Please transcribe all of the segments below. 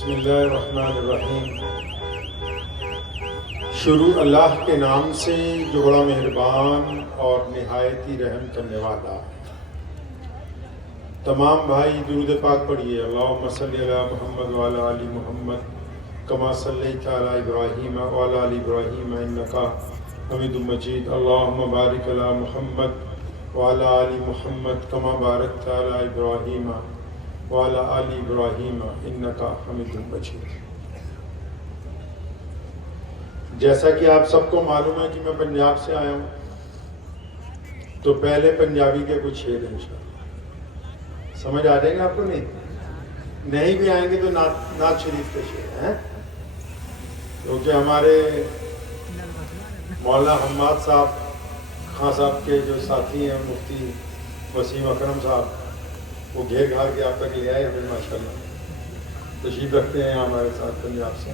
بسم اللہ الرحمن الرحیم۔ شروع اللہ کے نام سے جو بڑا مہربان اور نہایت ہی رحم کرنے والا ہے۔ تمام بھائی درود پاک پڑھیے۔ اللہم صلی علی محمد وعلی آل محمد کما صلیت علی ابراہیم وعلی آل ابراہیم انک حمید مجید۔ اللہم بارک علی محمد وعلی آل محمد کما بارکت علی ابراہیم وعلی آل ابراہیم انک حمید مجید۔ جیسا کہ آپ سب کو معلوم ہے کہ میں پنجاب سے آیا ہوں، تو پہلے پنجابی کے کچھ شعر انشاءاللہ سمجھ آ جائیں گے آپ کو۔ نہیں بھی آئیں گے تو نعت شریف کے شعر ہیں، کیونکہ ہمارے مولانا حماد صاحب خان صاحب کے جو ساتھی ہیں مفتی وسیم اکرم صاحب، وہ گھیر گھار کے آپ تک لے آئے ہمیں ماشاءاللہ تشریف رکھتے ہیں ہمارے ساتھ پنجاب سے۔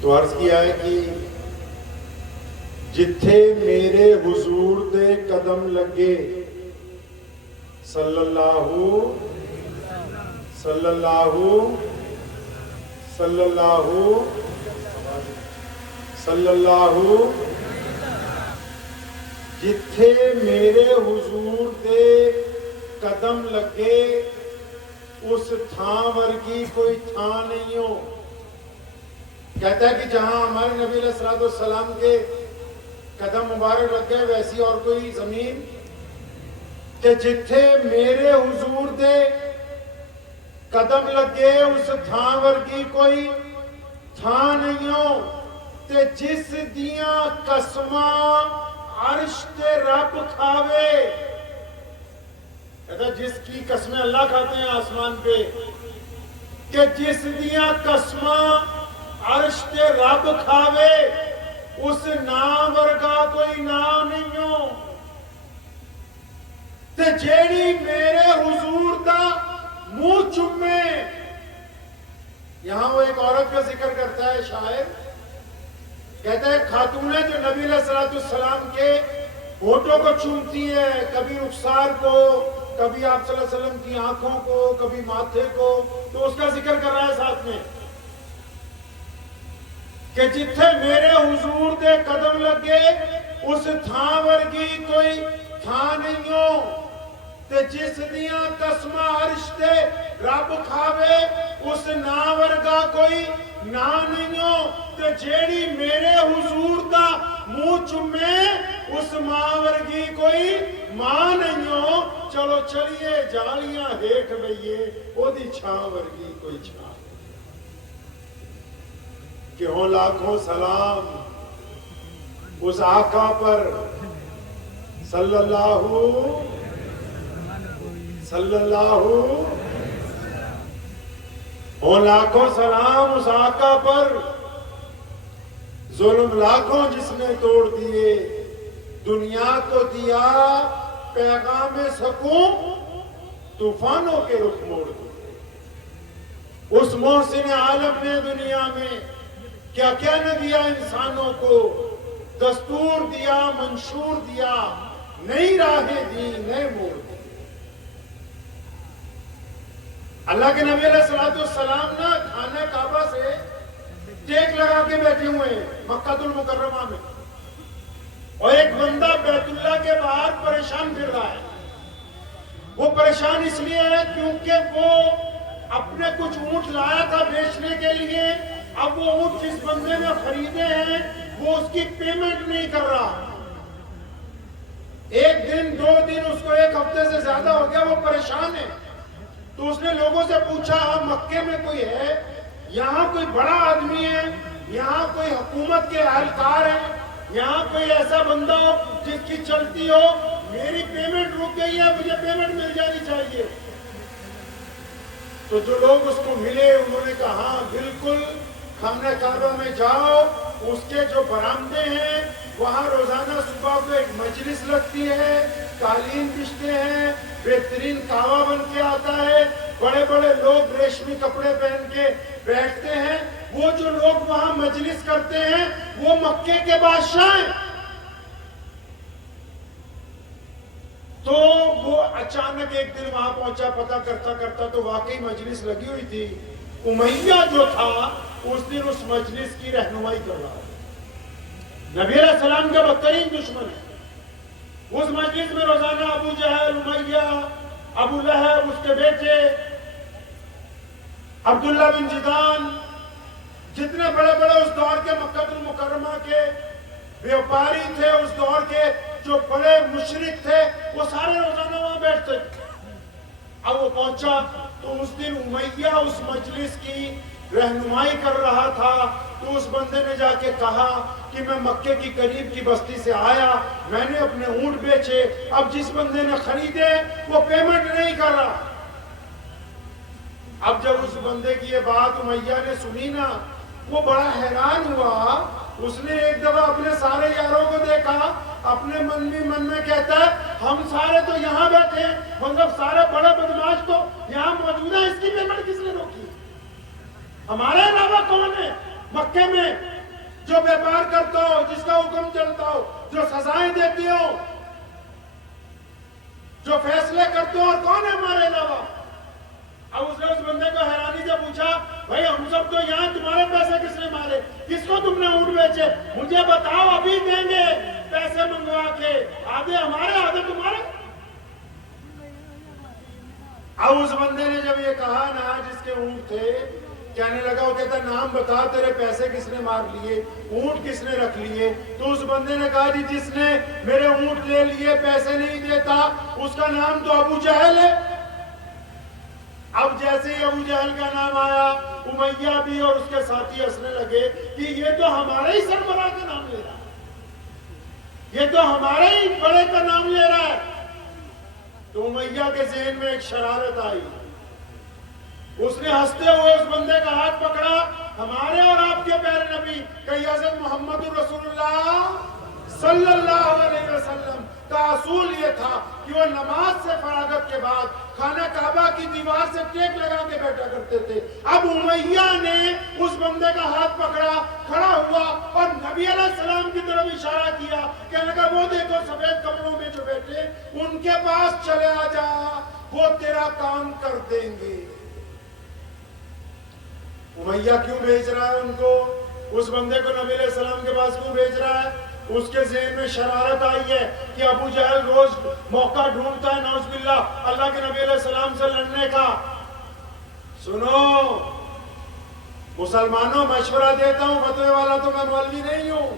تو عرض کیا ہے کہ جتھے میرے حضور دے قدم لگے صلی اللہ صلی اللہ صلی اللہ صلی اللہ، جتھے میرے حضور دے قدم لگے اس تھاں ورگی کوئی تھاں نہیں ہو۔ کہتا ہے کہ جہاں ہمارے نبی علیہ الصلوۃ والسلام کے قدم مبارک لگ گئے ویسی اور کوئی زمین، کہ جتھے میرے حضور دے قدم لگے اس تھاں ورگی کوئی تھاں نہیں ہو، تے جس دیاں قسماں عرش تے رب کھاوے۔ کہتا جس کی قسمیں اللہ کھاتے ہیں آسمان پہ، کہ جس دیاں قسماں عرش تے رب کھاوے اس نام ورگا کوئی نام نہیں ہو، تے جیڑی میرے حضور دا منہ چومے۔ یہاں وہ ایک عورت کا ذکر کرتا ہے شاعر، کہتا ہے خاتون ہے جو نبی علیہ الصلوۃ والسلام کے ہونٹوں کو چومتی ہے، کبھی رخسار کو، کبھی آپ صلی اللہ علیہ وسلم کی آنکھوں کو، کبھی ماتھے کو، تو اس کا ذکر کر رہا ہے ساتھ میں کہ جتھے میرے حضور دے قدم لگے اس تھاں ورگی کوئی تھاں نہیں ہو، تے جس دیاں قسماں عرش تے رب کھاوے اس نا ورگا کوئی نا نہیں ہو، تے جیڑی میرے حضور دا منہ چومے اس ماں ورگی کوئی ماں نہیں ہو۔ چلو چلیے جالیاں ہیٹھ بئیے او دی چھاں ورگی کوئی چھاں، کہ ہوں لاکھوں سلام اس آقا پر صلی اللہ صلی اللہ، ہوں لاکھوں سلام اس آقا پر، ظلم لاکھوں جس نے توڑ دیے، دنیا کو دیا پیغام سکون، طوفانوں کے رخ موڑ دیے۔ اس محسن عالم نے دنیا میں کیا کیا نہ دیا انسانوں کو، دستور دیا، منشور دیا، نئی راہیں دی، نئے موڑ دی۔ اللہ کے نبی علیہ الصلوۃ والسلام نا خانہ کعبہ سے ٹیک لگا کے بیٹھے ہوئے ہیں مکہ المکرمہ میں، اور ایک بندہ بیت اللہ کے باہر پریشان پھر رہا ہے۔ وہ پریشان اس لیے ہے کیونکہ وہ اپنے کچھ اونٹ لایا تھا بیچنے کے لیے، اب وہ اونٹ جس بندے نے خریدے ہیں وہ اس کی پیمنٹ نہیں کر رہا۔ ایک دن، دو دن، اس کو ایک ہفتے سے زیادہ ہو گیا، وہ پریشان ہے۔ تو اس نے لوگوں سے پوچھا مکے میں کوئی ہے، یہاں کوئی بڑا آدمی ہے، یہاں کوئی حکومت کے اہلکار ہیں، یہاں کوئی ایسا بندہ ہو جس کی چلتی ہو، میری پیمنٹ رک گئی ہے، مجھے پیمنٹ مل جانی چاہیے۔ تو جو لوگ اس کو ملے انہوں نے کہا ہاں بالکل، خانہ کعبہ میں جاؤ، اس کے جو برآمدے ہیں وہاں روزانہ صبح کو ایک مجلس لگتی ہے، قالین بچھتے ہیں، بہترین کعوہ بن کے آتا ہے، بڑے بڑے لوگ ریشمی کپڑے پہن کے بیٹھتے ہیں۔ وہ جو لوگ وہاں مجلس کرتے ہیں وہ مکے کے بادشاہ ہیں۔ تو وہ اچانک ایک دن وہاں پہنچا، پتہ کرتا کرتا تو واقعی مجلس لگی ہوئی تھی. امیہ جو تھا اس دن اس مجلس کی رہنمائی کر رہا تھا. نبی علیہ السلام کا بدترین دشمن ہے. اس مجلس میں روزانہ ابو جہل، امیہ، ابو لہب، اس کے بیٹے عبداللہ بن جدان، جتنے بڑے بڑے اس دور کے مکہ المکرمہ کے بیوپاری تھے، اس دور کے جو بڑے مشرک تھے، وہ سارے روزانہ وہاں بیٹھتے تھے. اب وہ پہنچا تو اس دن امیہ اس مجلس کی رہنمائی کر رہا تھا. تو اس بندے نے جا کے کہا کہ میں مکے کی قریب کی بستی سے آیا، میں نے اپنے اونٹ بیچے، اب جس بندے نے خریدے وہ پیمنٹ نہیں کر رہا. اب جب اس بندے کی یہ بات امیہ نے سنی نا، وہ بڑا حیران ہوا. اس نے ایک دفعہ اپنے سارے یاروں کو دیکھا، اپنے من میں کہتا ہے ہم سارے تو یہاں بیٹھے ہیں، مطلب سارے بڑے بدماش تو یہاں موجود ہیں، اس کی پیمنٹ کس نے روکی؟ ہمارے علاوہ کون ہے مکے میں جو بیپار کرتا ہو، جس کا حکم چلتا ہو، جو سزائیں دیتی ہو، جو فیصلے کرتے ہو، اور کون ہے ہمارے علاوہ؟ اب اس نے اس بندے کو حیرانی سے پوچھا، بھائی ہم سب تو یہاں، تمہارے پیسے کس نے مارے؟ کس کو تم نے اونٹ بیچے؟ مجھے بتاؤ، ابھی دیں گے پیسے منگوا کے، آدھے ہمارے آدھے تمہارے. اب اس بندے نے جب یہ کہا نا، جس کے اونٹ تھے، کہنے لگا، وہ کہتا نام بتا، تیرے پیسے کس نے مار لیے، اونٹ کس نے رکھ لیے؟ تو اس بندے نے کہا جی جس نے میرے اونٹ لے لیے، پیسے نہیں دیتا، اس کا نام تو ابو جہل ہے. اب جیسے ہی ابو جہل کا نام آیا، امیہ بھی اور اس کے ساتھی ہنسنے لگے کہ یہ تو ہمارے ہی سربراہ کا نام لے رہا ہے، یہ تو ہمارے ہی بڑے کا نام لے رہا ہے. تو امیہ کے ذہن میں ایک شرارت آئی. اس نے ہنستے ہوئے اس بندے کا ہاتھ پکڑا، ہمارے اور آپ کے پیارے نبی کہ حضرت محمد رسول اللہ صلی اللہ علیہ وسلم کا اصول یہ تھا کہ وہ نماز سے فراغت کے بعد خانہ کعبہ کی دیوار سے ٹیک لگا کے بیٹھا کرتے تھے. اب امیہ نے اس بندے کا ہاتھ پکڑا، کھڑا ہوا اور نبی علیہ السلام کی طرف اشارہ کیا، کہنے لگا وہ دیکھو سفید کپڑوں میں جو بیٹھے، ان کے پاس چلے آ جا، وہ تیرا کام کر دیں گے. امیہ کیوں بھیج رہا ہے ان کو؟ اس بندے کو نبی علیہ السلام کے پاس کیوں بھیج رہا ہے؟ اس کے ذہن میں شرارت آئی ہے کہ ابو جہل روز موقع ڈھونڈتا ہے، نعوذ باللہ، اللہ کے نبی علیہ السلام سے لڑنے کا. سنو مسلمانوں، مشورہ دیتا ہوں، فتوے والا تو میں مولوی نہیں ہوں.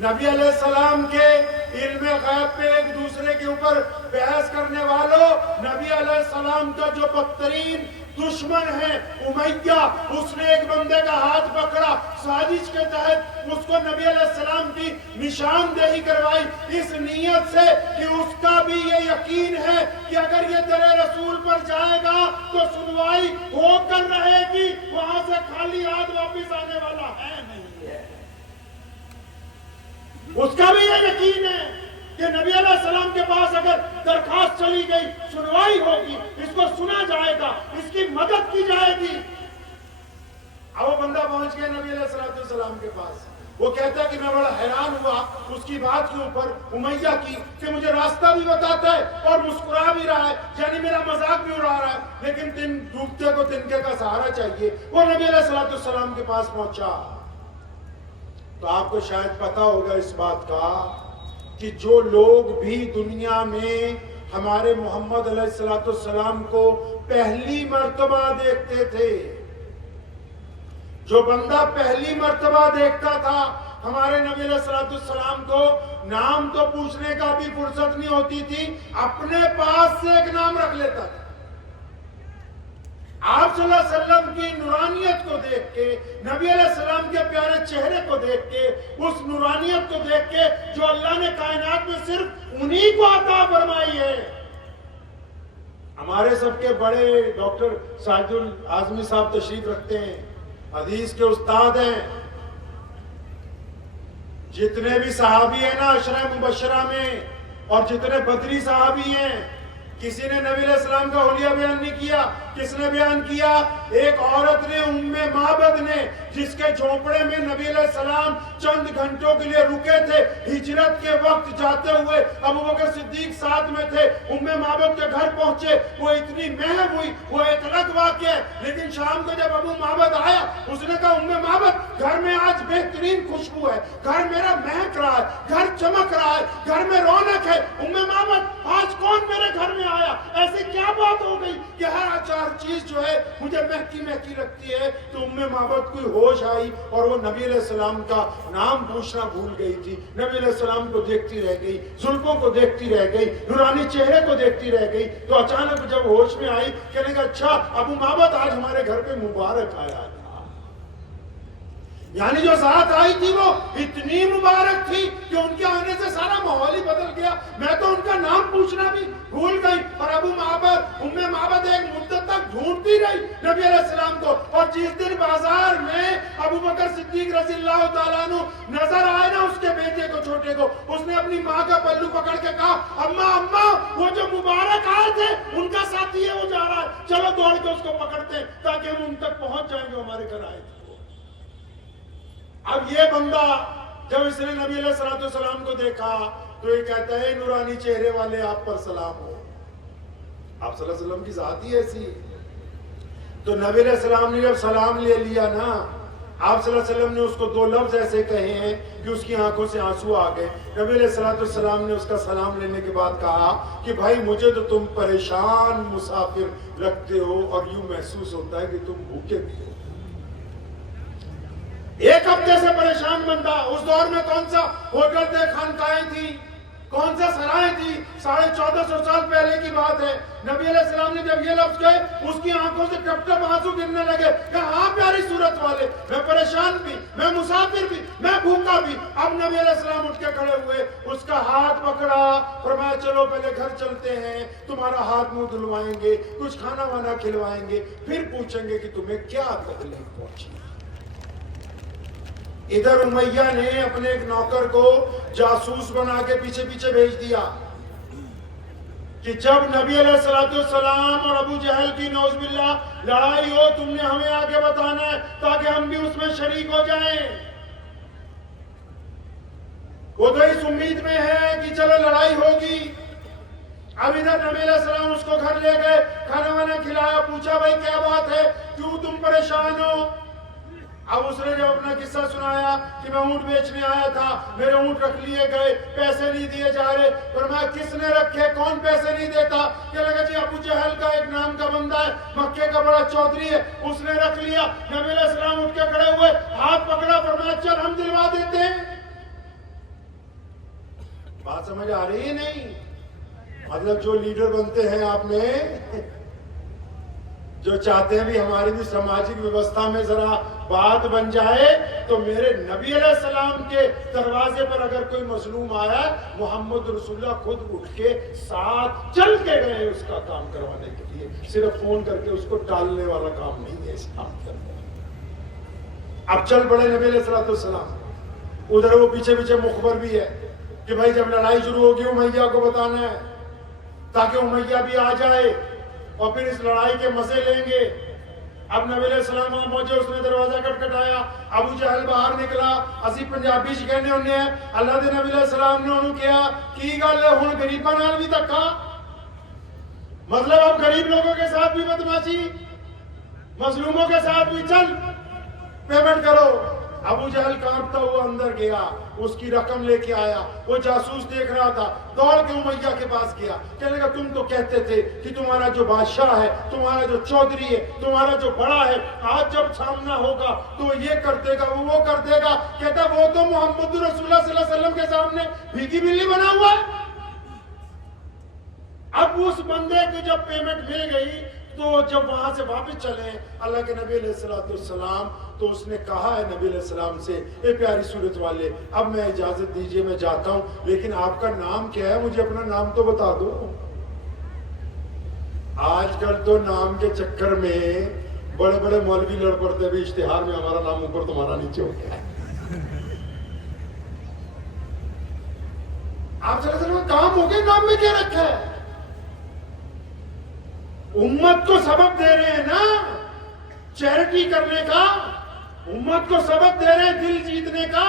نبی علیہ السلام کے علم غیب پہ ایک دوسرے کے اوپر بحث کرنے والوں، نبی علیہ السلام کا جو بدترین دشمن ہے امیہ، اس نے ایک بندے کا ہاتھ پکڑا، سازش کے تحت اس کو نبی علیہ السلام کی نشاندہی کروائی، اس نیت سے کہ اس کا بھی یہ یقین ہے کہ اگر یہ در رسول پر جائے گا تو سنوائی ہو کر رہے گی، وہاں سے خالی ہاتھ واپس آنے والا ہے نہیں ہے. اس کا بھی یہ یقین ہے کہ نبی علیہ السلام کے پاس اگر درخواست چلی گئی، سنوائی ہوگی، اس کو سنا جائے گا، اس کی مدد کی جائے گی. اب وہ بندہ پہنچ گیا نبی علیہ السلام کے پاس. وہ کہتا ہے کہ میں بڑا حیران ہوا اس کی بات کے اوپر، امیہ کی، کہ مجھے راستہ بھی بتاتا ہے اور مسکرا بھی رہا ہے، یعنی میرا مذاق بھی اڑا رہا ہے، لیکن ڈوبتے کو تنکے کا سہارا چاہیے. وہ نبی علیہ السلام کے پاس پہنچا تو آپ کو شاید پتا ہوگا اس بات کا کہ جو لوگ بھی دنیا میں ہمارے محمد علیہ السلام کو پہلی مرتبہ دیکھتے تھے، جو بندہ پہلی مرتبہ دیکھتا تھا ہمارے نبی علیہ السلام کو، نام تو پوچھنے کا بھی فرصت نہیں ہوتی تھی، اپنے پاس سے ایک نام رکھ لیتا تھا. آپ صلی اللہ علیہ وسلم کی نورانیت کو دیکھ کے، نبی علیہ السلام کے پیارے چہرے کو دیکھ کے، اس نورانیت کو دیکھ کے جو اللہ نے کائنات میں صرف انہی کو عطا فرمائی ہے. ہمارے سب کے بڑے ڈاکٹر ساجد الاعظمی صاحب تشریف رکھتے ہیں، حدیث کے استاد ہیں. جتنے بھی صحابی ہیں نا عشرہ مبشرہ میں، اور جتنے بدری صحابی ہیں، کسی نے نبی علیہ السلام کا حلیہ بیان نہیں کیا، کس نے بیان کیا؟ ایک عورت نے، معبد نے، جس کے جھونپڑے میں نبی علیہ السلام چند گھنٹوں کے لیے رکے تھے، ہجرت کے وقت جاتے ہوئے ابو بکر صدیق ساتھ میں تھے، معبد کے گھر پہنچے، وہ اتنی مہک ہوئی، وہ ایک الگ واقعہ ہے، لیکن شام کو جب ابو معبد آیا، اس نے کہا معبد، گھر میں آج بہترین خوشبو ہے، گھر میرا مہک رہا ہے، گھر چمک رہا ہے، گھر میں رونق ہے، معبد آج کون میرے گھر میں آیا؟ ایسی کیا بات ہو گئی کہ ہر چیز جو ہے مجھے مہکی مہکی لگتی ہے؟ تو معبد کوئی ہوش آئی اور وہ نبی علیہ السلام کا نام پوچھنا بھول گئی تھی، نبی علیہ السلام کو دیکھتی رہ گئی، زلفوں کو دیکھتی رہ گئی، نورانی چہرے کو دیکھتی رہ گئی، تو اچانک جب ہوش میں آئی، کہنے کا اچھا ابو معبد آج ہمارے گھر پہ مبارک آیا تھا۔ یعنی جو ذات آئی تھی وہ اتنی مبارک تھی کہ ان کے آنے سے سارا ماحول ہی بدل گیا، میں تو ان کا نام پوچھنا بھی بھول گئی، اور ابو معبد، معبد ایک مدت تک ڈھونڈتی رہی نبی علیہ السلام کو، اور جس دن بازار میں ابو بکر صدیق رضی اللہ تعالیٰ عنہ نظر آئے نا اس کے بیٹے کو، چھوٹے کو، اس نے اپنی ماں کا پلو پکڑ کے کہا، اماں وہ جو مبارک آئے تھے ان کا ساتھی ہے، وہ جا رہا ہے، چلو دوڑ کے اس کو پکڑتے ہیں تاکہ ہم ان تک پہنچ جائیں جو ہمارے گھر آئے تھے۔ اب یہ بندہ جب اس نے نبی علیہ السلام کو دیکھا تو یہ کہتا ہے، نورانی چہرے والے آپ پر سلام ہو۔ آپ صلی اللہ علیہ وسلم کی ذات ہی ایسی۔ تو نبی علیہ السلام نے جب سلام لے لیا نا، آپ صلی اللہ علیہ وسلم نے اس کو دو لفظ ایسے کہے ہیں کہ اس کی آنکھوں سے آنسو آ گئے۔ نبی علیہ السلام نے اس کا سلام لینے کے بعد کہا کہ بھائی مجھے تو تم پریشان مسافر لگتے ہو اور یوں محسوس ہوتا ہے کہ تم بھوکے بھی ہو۔ ایک ہفتے سے پریشان بندہ، اس دور میں کون سا ہوٹل تھے، خانقاہیں تھی، کون سا سرائیں تھی، 1450 سال پہلے کی بات ہے۔ نبی علیہ السلام نے جب یہ لفظ کہے اس کی آنکھوں سے ٹپ ٹپ آنسو گرنے لگے کہ ہاں پیاری صورت والے، میں پریشان بھی، میں مسافر بھی، میں بھوکا بھی۔ اب نبی علیہ السلام اٹھ کے کھڑے ہوئے، اس کا ہاتھ پکڑا، فرمایا چلو پہلے گھر چلتے ہیں، تمہارا ہاتھ منہ دھلوائیں گے، کچھ کھانا وانا کھلوائیں گے، پھر پوچھیں گے کہ تمہیں کیا تکلیف پہنچی۔ ادھر امیہ نے اپنے ایک نوکر کو جاسوس بنا کے پیچھے پیچھے بھیج دیا کہ جب نبی علیہ السلام اور ابو جہل کی نعوذ باللہ لڑائی ہو، تم نے ہمیں آگے بتانا ہے تاکہ ہم بھی اس میں شریک ہو جائیں۔ وہ تو اس امید میں ہے کہ چلو لڑائی ہوگی۔ اب ادھر نبی علیہ السلام اس کو گھر لے گئے، کھانا وانا کھلایا، پوچھا بھائی کیا بات ہے، کیوں تم پریشان ہو؟ اب اس نے جب اپنا قصہ سنایا کہ میں اونٹ بیچنے آیا تھا، میرے اونٹ رکھ لیے گئے، پیسے نہیں دیے جا رہے، فرمایا کس نے رکھے، کون پیسے نہیں دیتا؟ کہ لگا جی ابو جہل کا ایک نام کا بندہ ہے، مکے کا بڑا چودھری ہے، اس نے رکھ لیا۔ نبی علیہ السلام اٹھ کے کھڑے ہوئے، ہاتھ پکڑا، فرمایا چل ہم دلوا دیتے ہیں۔ بات سمجھ آ رہی ہے نہیں؟ مطلب جو لیڈر بنتے ہیں آپ میں، جو چاہتے ہیں بھی ہماری بھی سماجک ویوستھا میں ذرا بات بن جائے، تو میرے نبی علیہ السلام کے دروازے پر اگر کوئی مظلوم آیا، محمد رسول اللہ خود اٹھ کے ساتھ چل کے گئے اس کا کام کروانے کے لیے، صرف فون کر کے اس کو ٹالنے والا کام نہیں ہے اس کام کرنے۔ اب چل پڑے نبی علیہ السلام، ادھر وہ پیچھے پیچھے مخبر بھی ہے کہ بھائی جب لڑائی شروع ہوگی امیہ کو بتانا ہے تاکہ امیہ بھی آ جائے اور پھر اس لڑائی کے مزے لیں گے۔ اب نبی علیہ السلام وہاں پہنچے، اس نے دروازہ کھٹکھٹایا، ابو جہل باہر نکلا، اسی پنجابی چ کہنے ہونے ہیں اللہ دے نبی علیہ السلام نے انہوں کیا کی گل ہے ہن غریباں نال بھی دھکا، مطلب اب غریب لوگوں کے ساتھ بھی بدماشی، مظلوموں کے ساتھ بھی چل پیمنٹ کرو۔ ابو جہل کانپتا ہوا اندر گیا، اس کی رقم لے کے آیا، وہ جاسوس دیکھ رہا تھا، دوڑ کے امیہ کے پاس گیا، کہنے لگا تم تو کہتے تھے کہ تمہارا جو بادشاہ ہے، تمہارا جو چودھری ہے، تمہارا جو بڑا ہے، آج جب سامنا ہوگا تو یہ کر دے گا، وہ کر دے گا۔ کہتا وہ تو محمد رسول اللہ صلی اللہ علیہ وسلم کے سامنے بھیگی بلی بنا ہوا ہے۔ اب اس بندے کو جب پیمنٹ مل گئی تو جب وہاں سے واپس چلے اللہ کے نبی علیہ السلام، تو اس نے کہا ہے نبی علیہ السلام سے، اے پیاری صورت والے اب میں اجازت دیجئے میں جاتا ہوں، لیکن آپ کا نام کیا ہے، مجھے اپنا نام تو بتا دو۔ آج کل تو نام کے چکر میں بڑے بڑے مولوی لڑ پڑتے بھی، اشتہار میں ہمارا نام اوپر تمہارا نیچے ہو گیا ہے۔ آپ صلی اللہ علیہ وسلم کام ہو گیا، نام میں کیا رکھا ہے؟ امت کو سبق دے رہے ہیں نا چیریٹی کرنے کا، امت کو سبق دے رہے ہیں دل جیتنے کا،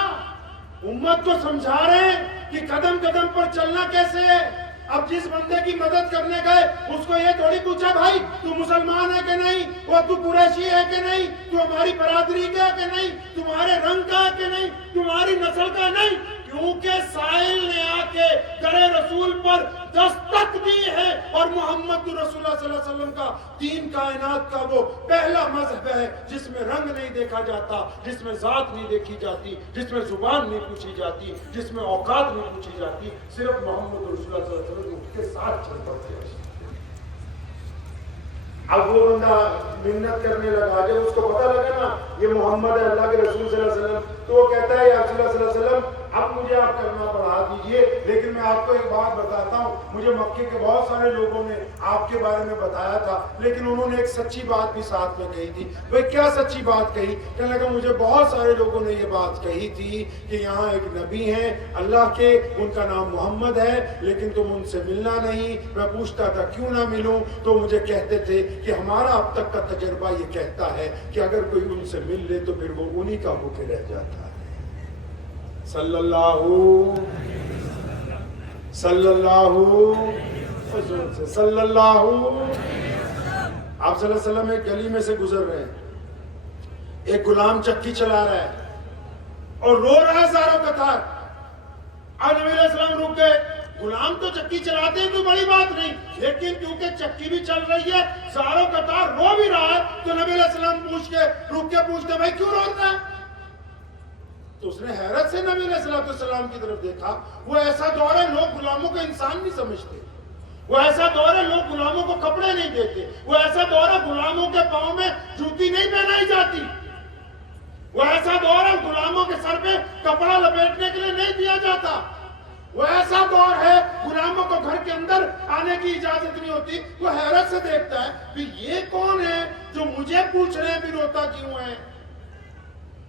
امت کو سمجھا رہے ہیں کہ قدم قدم پر چلنا کیسے ہے۔ اب جس بندے کی مدد کرنے گئے اس کو یہ تھوڑی پوچھا بھائی تو مسلمان ہے کہ نہیں، وہ تو قریشی ہے کہ نہیں، تو ہماری برادری کا ہے کہ نہیں، تمہارے رنگ کا ہے کہ نہیں، تمہاری نسل کا نہیں، کیونکہ سائل نے آ کے در رسول پر دستک دی ہے، اور محمد رسول اللہ صلی اللہ علیہ وسلم کا دین کائنات کا وہ پہلا مذہب ہے جس میں رنگ نہیں دیکھا جاتا، جس میں ذات نہیں دیکھی جاتی، جس میں زبان نہیں پوچھی جاتی، جس میں اوقات نہیں پوچھی جاتی، صرف محمد رسول اللہ صلی اللہ علیہ وسلم کے ساتھ چل پڑتے ہیں۔ اب وہ بندہ منت کرنے لگا، جب اس کو پتہ لگا نا یہ محمد ہے اللہ کے رسول صلی اللہ علیہ وسلم، تو وہ کہتا ہے یا رسول اللہ صلی اللہ علیہ وسلم اب مجھے آپ کلمہ پڑھا دیجئے، لیکن میں آپ کو ایک بات بتاتا ہوں، مجھے مکے کے بہت سارے لوگوں نے آپ کے بارے میں بتایا تھا، لیکن انہوں نے ایک سچی بات بھی ساتھ میں کہی تھی۔ بھئی کیا سچی بات کہی؟ کہنے لگا مجھے بہت سارے لوگوں نے یہ بات کہی تھی کہ یہاں ایک نبی ہیں اللہ کے، ان کا نام محمد ہے، لیکن تم ان سے ملنا نہیں۔ میں پوچھتا تھا کیوں نہ ملوں، تو مجھے کہتے تھے کہ ہمارا اب تک کا تجربہ یہ کہتا ہے کہ اگر کوئی ان سے مل لے تو پھر وہ انہی کا ہو کے رہ جاتا ہے۔ صلی اللہ صلی اللہ صلی اللہ۔ آپ صلی اللہ علیہ وسلم ایک گلی میں سے گزر رہے ہیں، ایک غلام چکی چلا رہا ہے اور رو رہا ہے زاروں قطار۔ اور نبی علیہ السلام رک گئے، غلام تو چکی چلاتے ہیں کوئی بڑی بات نہیں، لیکن کیونکہ چکی بھی چل رہی ہے زاروں قطار رو بھی رہا ہے، تو نبی علیہ السلام رک کے پوچھتے بھائی کیوں رو رہا ہے؟ تو اس نے حیرت سے نبی علیہ السلام کی طرف دیکھا۔ وہ ایسا دور ہے لوگ غلاموں کو انسان نہیں سمجھتے، وہ ایسا دور ہے لوگ غلاموں کو کپڑے نہیں دیتے، وہ ایسا دور ہے غلاموں کے پاؤں میں جوتی نہیں پہنائی جاتی، وہ ایسا دور ہے غلاموں کے سر پہ کپڑا لپیٹنے کے لیے نہیں دیا جاتا، وہ ایسا دور ہے غلاموں کو گھر کے اندر آنے کی اجازت نہیں ہوتی۔ وہ حیرت سے دیکھتا ہے کہ یہ کون ہے جو مجھے پوچھ رہے ہیں بھی روتا کیوں ہے؟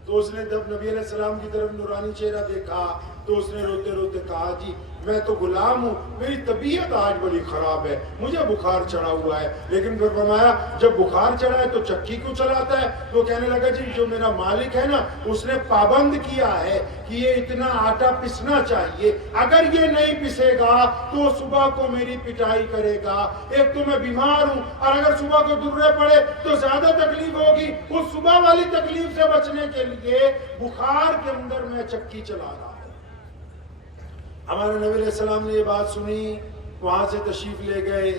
تو اس نے جب نبی علیہ السلام کی طرف نورانی چہرہ دیکھا تو اس نے روتے روتے کہا جی میں تو غلام ہوں، میری طبیعت آج بڑی خراب ہے، مجھے بخار چڑھا ہوا ہے۔ لیکن پھر فرمایا جب بخار چڑھا ہے تو چکی کیوں چلاتا ہے؟ تو کہنے لگا جی جو میرا مالک ہے نا اس نے پابند کیا ہے کہ یہ اتنا آٹا پسنا چاہیے، اگر یہ نہیں پسے گا تو صبح کو میری پٹائی کرے گا۔ ایک تو میں بیمار ہوں اور اگر صبح کو درے پڑے تو زیادہ تکلیف ہوگی، اس صبح والی تکلیف سے بچنے کے لیے بخار کے اندر میں چکی چلا رہا ہوں۔ ہمارے نبی علیہ السلام نے یہ بات سنی، وہاں سے تشریف لے گئے۔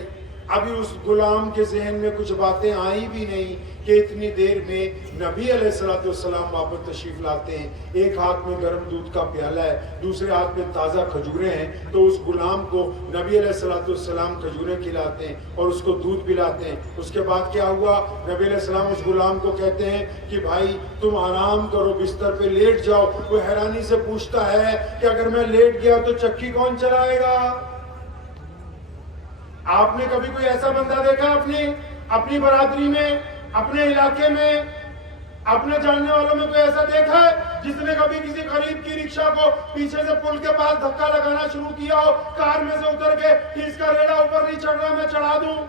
ابھی اس غلام کے ذہن میں کچھ باتیں آئی بھی نہیں کہ اتنی دیر میں نبی علیہ السلام واپس تشریف لاتے ہیں، ایک ہاتھ میں گرم دودھ کا پیالہ ہے، دوسرے ہاتھ میں تازہ کھجوریں ہیں۔ تو اس غلام کو نبی علیہ السلام کھجوریں کھلاتے ہیں اور اس کو دودھ پلاتے ہیں۔ اس کے بعد کیا ہوا؟ نبی علیہ السلام اس غلام کو کہتے ہیں کہ بھائی تم آرام کرو، بستر پہ لیٹ جاؤ۔ وہ حیرانی سے پوچھتا ہے کہ اگر میں لیٹ گیا تو چکی کون چلائے گا؟ آپ نے کبھی کوئی ایسا بندہ دیکھا اپنی برادری میں، اپنے علاقے میں، اپنے جاننے والوں میں کوئی ایسا دیکھا ہے جس نے کبھی کسی غریب کی رکشہ کو پیچھے سے پل کے پاس دھکا لگانا شروع کیا ہو، کار میں سے اتر کے کہ اس کا ریڑا اوپر نہیں چڑھ رہا میں چڑھا دوں؟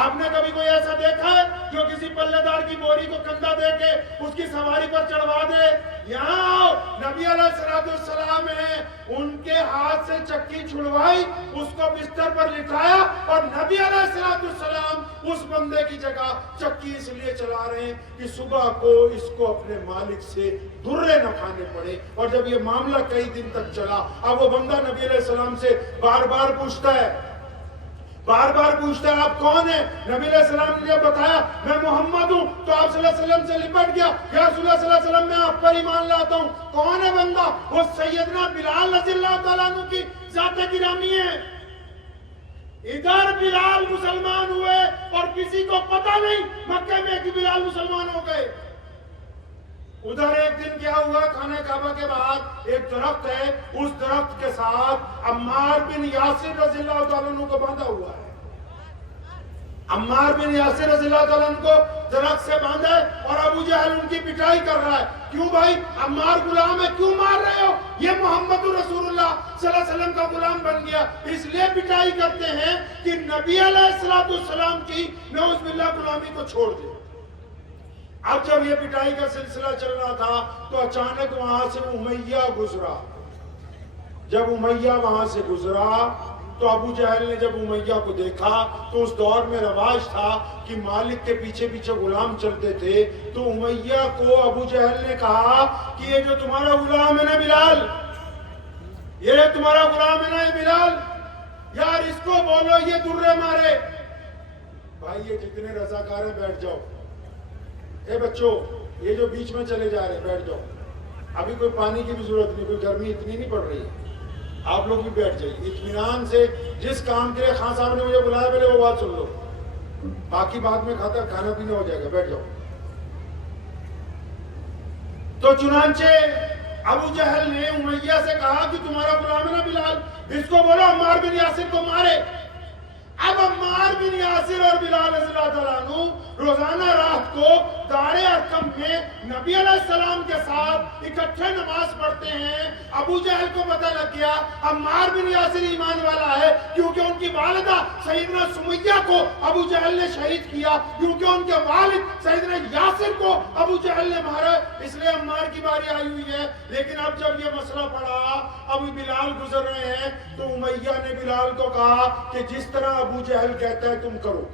آپ نے کبھی کوئی ایسا دیکھا ہے جو کسی پلے دار کی بوری کو کندھا دے کے اس کی سواری پر چڑھوا دے؟ یہاں آؤ، نبی علیہ السلام ہیں، ان کے ہاتھ سے چکی چھڑوائی، اس کو بستر پر لٹایا، اور نبی علیہ السلام اس بندے کی جگہ چکی اس لیے چلا رہے ہیں کہ صبح کو اس کو اپنے مالک سے درے نہ کھانے پڑے۔ اور جب یہ معاملہ کئی دن تک چلا، اب وہ بندہ نبی علیہ السلام سے بار بار پوچھتا ہے آپ کون ہیں؟ نبی علیہ السلام نے جب بتایا میں محمد ہوں تو آپ صلی اللہ علیہ وسلم سے لپٹ گیا، یا رسول اللہ صلی اللہ علیہ وسلم میں آپ پر ایمان لاتا ہوں۔ کون ہے بندہ؟ وہ سیدنا بلال رضی اللہ تعالیٰ عنہ کی ذات گرامی ہے۔ ادھر بلال مسلمان ہوئے اور کسی کو پتہ نہیں مکہ میں کہ بلال مسلمان ہو گئے۔ ادھر ایک دن کیا ہوا، خانہ کعبہ کے باہر ایک درخت ہے، اس درخت کے ساتھ عمار بن یاسر رضی اللہ تعالیٰ عنہ کو باندھا ہوا ہے۔ عمار بن یاسر رضی اللہ تعالیٰ عنہ کو درخت سے باندھا ہے اور ابو جہل ان کی پٹائی کر رہا ہے. کیوں بھائی؟ عمار غلام ہے، کیوں مار رہے ہو؟ یہ محمد رسول اللہ صلی اللہ علیہ وسلم کا غلام بن گیا، اس لیے پٹائی کرتے ہیں کہ نبی علیہ السلام کی نعوذ باللہ غلامی کو چھوڑ دے. اب جب یہ پٹائی کا سلسلہ چل رہا تھا تو اچانک وہاں سے امیہ گزرا. جب امیہ وہاں سے گزرا تو ابو جہل نے جب امیہ کو دیکھا تو اس دور میں رواج تھا کہ مالک کے پیچھے پیچھے غلام چلتے تھے. تو امیہ کو ابو جہل نے کہا کہ یہ جو تمہارا غلام ہے نا بلال، یہ تمہارا غلام ہے نا یہ بلال، یار اس کو بولو یہ درے مارے. بھائی یہ جتنے رضاکار ہیں بیٹھ جاؤ. اے بچوں یہ جو بیچ میں چلے جا رہے ہیں بیٹھ جاؤ. ابھی کوئی پانی کی بھی ضرورت نہیں، کوئی گرمی اتنی نہیں پڑ رہی ہے. آپ لوگ بھی بیٹھ جائیے اطمینان سے. جس کام کے لیے خان صاحب نے مجھے بلایا پہلے وہ بات سن لو، باقی بعد میں کھانا پینا ہو جائے گا. بیٹھ جاؤ. تو چنانچہ ابو جہل نے امیہ سے کہا کہ تمہارا غلام ہے نا بلال، اس کو بولو عمار بن یاسر کو مارے. اب عمار بن یاسر اور بلال رضی اللہ تعالیٰ عنہ روزانہ رات کو دار ارقم میں نبی علیہ السلام کے ساتھ اکٹھے نماز پڑھتے ہیں. ابو جہل کو پتہ لگ گیا عمار بن یاسر ایمان والا ہے، کیونکہ ان کی والدہ سیدنا سمیہ کو ابو جہل نے شہید کیا، کیونکہ ان کے والد سیدنا یاسر کو ابو جہل نے مارا، اس لیے عمار کی باری آئی ہوئی ہے. لیکن اب جب یہ مسئلہ پڑا، اب بلال گزر رہے ہیں، تو امیہ نے بلال کو کہا کہ جس طرح ابو جہل کہتا ہے تم کرو.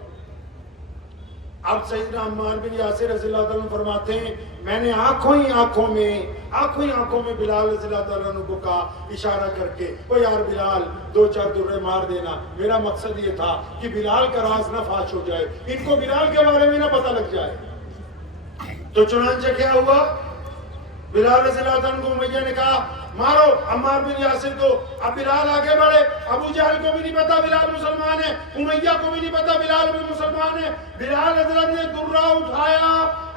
اب سیدنا عمار بن یاسر رضی اللہ تعالیٰ عنہ فرماتے ہیں میں نے آنکھوں ہی آنکھوں میں بلال رضی اللہ تعالیٰ عنہ کو کہا اشارہ کر کے، او یار بلال 2-4 درے مار دینا. میرا مقصد یہ تھا کہ بلال کا راز نہ فاش ہو جائے، ان کو بلال کے بارے میں نہ پتہ لگ جائے. تو چنانچہ کیا ہوا، بلال رضی اللہ تعالیٰ عنہ کو امیہ نے کہا مارو عمار بن یاسر کو. اب بلال آگے بڑھے، ابو جہل کو بھی نہیں پتا بلال مسلمان ہے، امیہ کو بھی نہیں پتا بلال بھی مسلمان ہے. بلال حضرت نے درہ اٹھایا،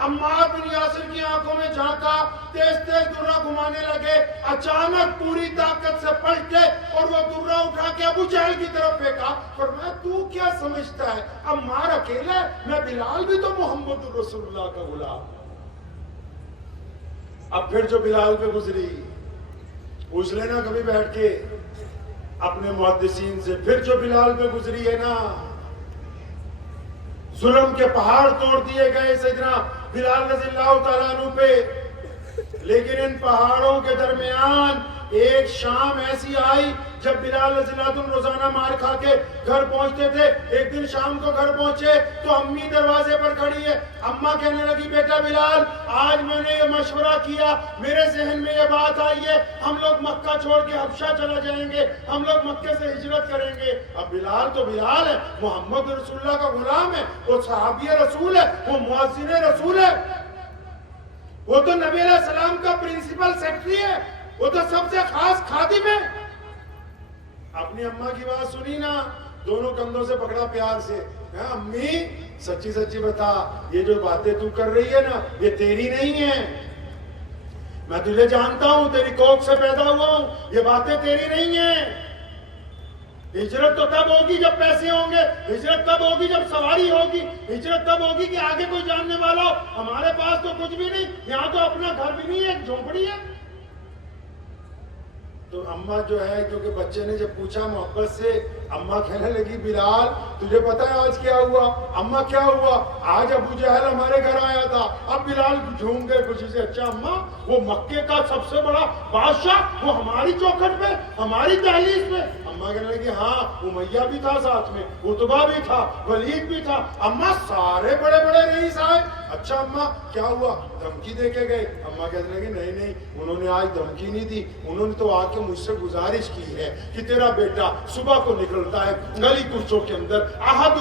عمار بن یاسر کی آنکھوں میں جھانکا، تیز تیز درہ گھمانے لگے. اچانک پوری طاقت سے پلٹے اور وہ درہ اٹھا کے ابو جہل کی طرف پھینکا. فرمایا تو کیا سمجھتا ہے عمار اکیلا ہے؟ میں بلال بھی تو محمد رسول اللہ کا غلام. اب پھر جو بلال پہ گزری پوچھ لینا کبھی بیٹھ کے اپنے محدثین سے، پھر جو بلال پہ گزری ہے نا، ظلم کے پہاڑ توڑ دیے گئے سیدنا بلال رضی اللہ تعالیٰ عنہ پہ. لیکن ان پہاڑوں کے درمیان ایک شام ایسی آئی جب بلال رضی اللہ عنہ روزانہ مار کھا کے گھر پہنچتے تھے. ایک دن شام کو گھر پہنچے تو امی دروازے پر کھڑی ہے. اماں کہنے لگی بیٹا بلال آج میں نے یہ مشورہ کیا، میرے ذہن میں یہ بات آئی ہے، ہم لوگ مکہ چھوڑ کے حبشہ چلا جائیں گے، ہم لوگ مکے سے ہجرت کریں گے. اب بلال تو بلال ہے، محمد رسول اللہ کا غلام ہے، وہ صحابی رسول ہے، وہ مؤذن رسول ہے، وہ تو نبی علیہ السلام کا پرنسپل سیکرٹری ہے، وہ تو سب سے خاص خادم ہے. اپنی اماں کی بات سنی نا، دونوں کندھوں سے پکڑا پیار سے. امی سچی سچی بتا، یہ جو باتیں تو کر رہی ہے نا یہ تیری نہیں ہیں، میں تجھے جانتا ہوں، تیری کوکھ سے پیدا ہوا ہوں، یہ باتیں تیری نہیں ہیں. ہجرت تو تب ہوگی جب پیسے ہوں گے، ہجرت تب ہوگی جب سواری ہوگی، ہجرت تب ہوگی کہ آگے کوئی جاننے والا ہو. ہمارے پاس تو کچھ بھی نہیں، یہاں تو اپنا گھر بھی نہیں ہے، ایک جھونپڑی ہے. تو اماں جو ہے کیونکہ بچے نے جب پوچھا محبت سے، اماں کہنے لگی بلال تجھے پتا ہے آج کیا ہوا؟ اماں کیا ہوا؟ آج ابو جہل ہمارے گھر آیا تھا. اب بلال جھوم گئے خوشی سے. اچھا اماں، وہ مکے کا سب سے بڑا بادشاہ وہ ہماری چوکھٹ پہ، ہماری دہلیز پہ؟ اماں کہنے لگی ہاں امیہ بھی تھا ساتھ میں، عتبہ بھی تھا، ولید بھی تھا. اماں سارے بڑے بڑے رئیس آئے. اچھا اماں کیا ہوا؟ دھمکی دے کے گئے. اماں کہنے لگی نہیں انہوں نے آج دھمکی نہیں دی، انہوں نے تو آ کے مجھ سے گزارش کی ہے کہ تیرا بیٹا صبح کو نکلتا ہے گلی کوچوں کے اندر، احد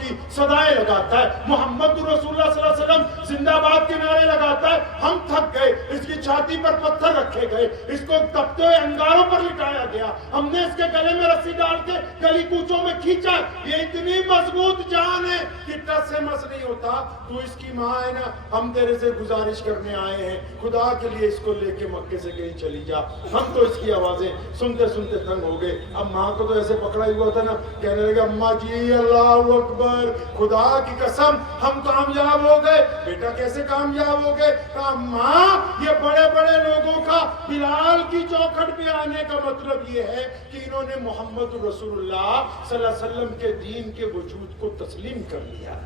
کی صدائیں لگاتا ہے، محمد رسول اللہ صلی اللہ علیہ وسلم زندہ باد کے نعرے لگاتا ہے، ہم تھک گئے، اس کی چھاتی پر پتھر رکھے گئے، اس کو تپتے ہوئے انگاروں پر لٹایا گیا، ہم نے اس کے گلے میں رسی ڈال کے گلی کوچوں میں کھینچا، یہ اتنی مضبوط جان ہے کہ ٹس سے مس نہیں ہوتا، تو اس کی ماں ہے نا، ہم تیرے سے گزارش کرنے آئے ہیں، خدا کے لیے اس کو لے کے مکے سے کہیں چلی جا۔ ہم تو اس کی آوازیں سنتے سنتے تنگ ہو گئے۔ اب ماں کو تو ایسے پکڑا ہوا تھا نا، کہنے لگا اماں جی اللہ اکبر، خدا کی قسم ہم کامیاب ہو گئے۔ بیٹا کیسے کامیاب ہو گئے؟ کہا ماں یہ بڑے بڑے لوگوں کا بلال کی چوکھٹ پہ آنے کا مطلب یہ ہے کہ انہوں نے محمد رسول اللہ صلی اللہ علیہ وسلم کے دین کے وجود کو تسلیم کر لیا۔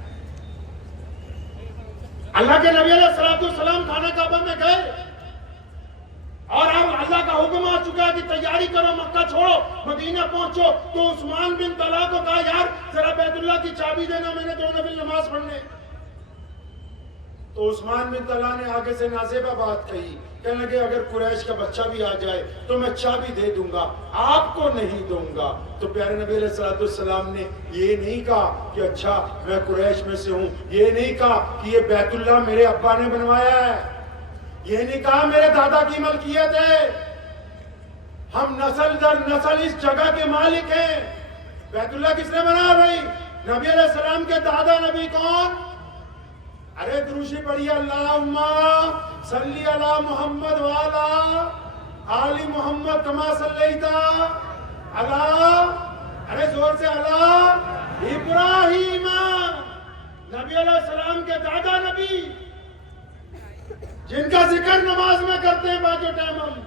اللہ کے نبی علیہ السلام خانہ کعبہ میں گئے اور اب اللہ کا حکم آ چکا کہ تیاری کرو، مکہ چھوڑو، مدینہ پہنچو، تو عثمان بن طلحہ کو کہا یار ذرا بیت اللہ کی چابی دینا، میں نے 2 نفل نماز پڑھنے۔ تو عثمان بن طلحہ نے آگے سے نازیبہ بات کہی، کہنے لگے اگر قریش کا بچہ بھی آ جائے تو میں چابی دے دوں گا، آپ کو نہیں دوں گا۔ تو پیارے نبی علیہ السلام نے یہ نہیں کہا کہ اچھا میں قریش میں سے ہوں، یہ نہیں کہا کہ یہ بیت اللہ میرے ابا نے بنوایا ہے، یہ نہیں کہا میرے دادا کی ملکیت ہے، ہم نسل در نسل اس جگہ کے مالک ہیں۔ بیت اللہ کس نے بنایا بھائی؟ نبی علیہ السلام کے دادا نبی کون؟ ارے دروشی پڑھیے اللہم صلی علی محمد وعلا آل محمد کما صلیتا علی، ارے زور سے علی ابراہیم، نبی علیہ السلام کے دادا نبی جن کا ذکر نماز میں کرتے ہیں باقی ٹائم ہم۔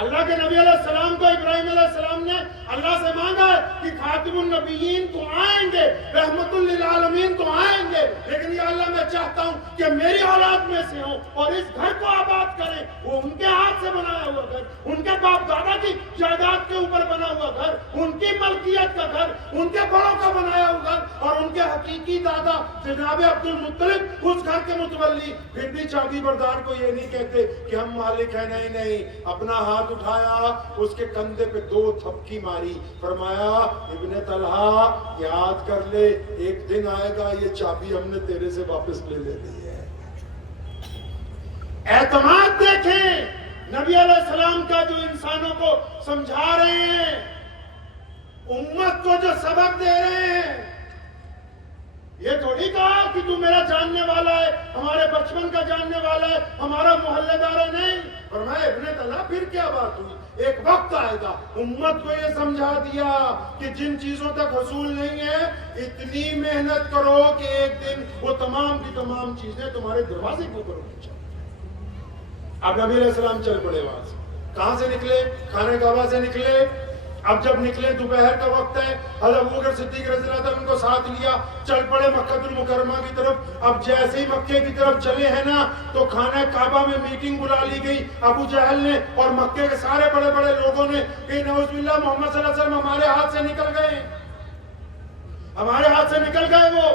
اللہ کے نبی علیہ السلام کو ابراہیم علیہ السلام نے اللہ سے مانگا ہے کہ خاتم النبیین تو آئیں گے، رحمت للعالمین تو آئیں گے، لیکن یا اللہ میں چاہتا ہوں کہ میری اولاد میں سے ہوں اور اس گھر کو آباد کریں۔ وہ ان کے ہاتھ سے بنایا ہوا گھر، ان کے باپ دادا کی جائیداد کے اوپر بنا ہوا گھر، ان کی ملکیت کا گھر، ان کے بڑوں کا بنایا ہوا گھر، اور ان کے حقیقی دادا جناب عبد المطلب اس گھر کے متولی۔ پھر بھی چابی بردار کو یہ نہیں کہتے کہ ہم مالک ہیں، نہیں نہیں، اپنا ہاتھ اٹھایا، اس کے کندھے پہ 2 تھپکی ماری، فرمایا ابن طلحہ یاد کر لے ایک دن آئے گا یہ چابی ہم نے تیرے سے واپس لے لینی ہے۔ اعتماد دیکھیں نبی علیہ السلام کا جو انسانوں کو سمجھا رہے ہیں، امت کو جو سبق دے رہے ہیں، یہ تھوڑی کہا کہ تو میرا جاننے والا ہے، ہمارے بچپن کا جاننے والا ہے، ہمارا محلے دار ہے، نہیں۔ فرمایا ابن طلحہ پھر کیا بات ہوئی؟ ایک وقت آئے گا، امت کو یہ سمجھا دیا کہ جن چیزوں تک حصول نہیں ہے اتنی محنت کرو کہ ایک دن وہ تمام کی تمام چیزیں تمہارے دروازے کے اوپر پہنچ جائیں۔ اب نبی علیہ السلام چل پڑے وہاں سے، کہاں سے نکلے؟ خانہ کعبہ سے نکلے۔ اب جب نکلے دوپہر کا وقت ہے، حضرت ابوبکر صدیق رضی اللہ عنہ ان کو ساتھ لیا، چل پڑے مکہ المکرمہ کی طرف۔ اب جیسے ہی مکے کی طرف چلے ہیں نا تو خانہ کعبہ میں میٹنگ بلا لی گئی ابو جہل نے اور مکے کے سارے بڑے بڑے لوگوں نے کہ نعوذ باللہ محمد صلی اللہ علیہ وسلم ہمارے ہاتھ سے نکل گئے، ہمارے ہاتھ سے نکل گئے، وہ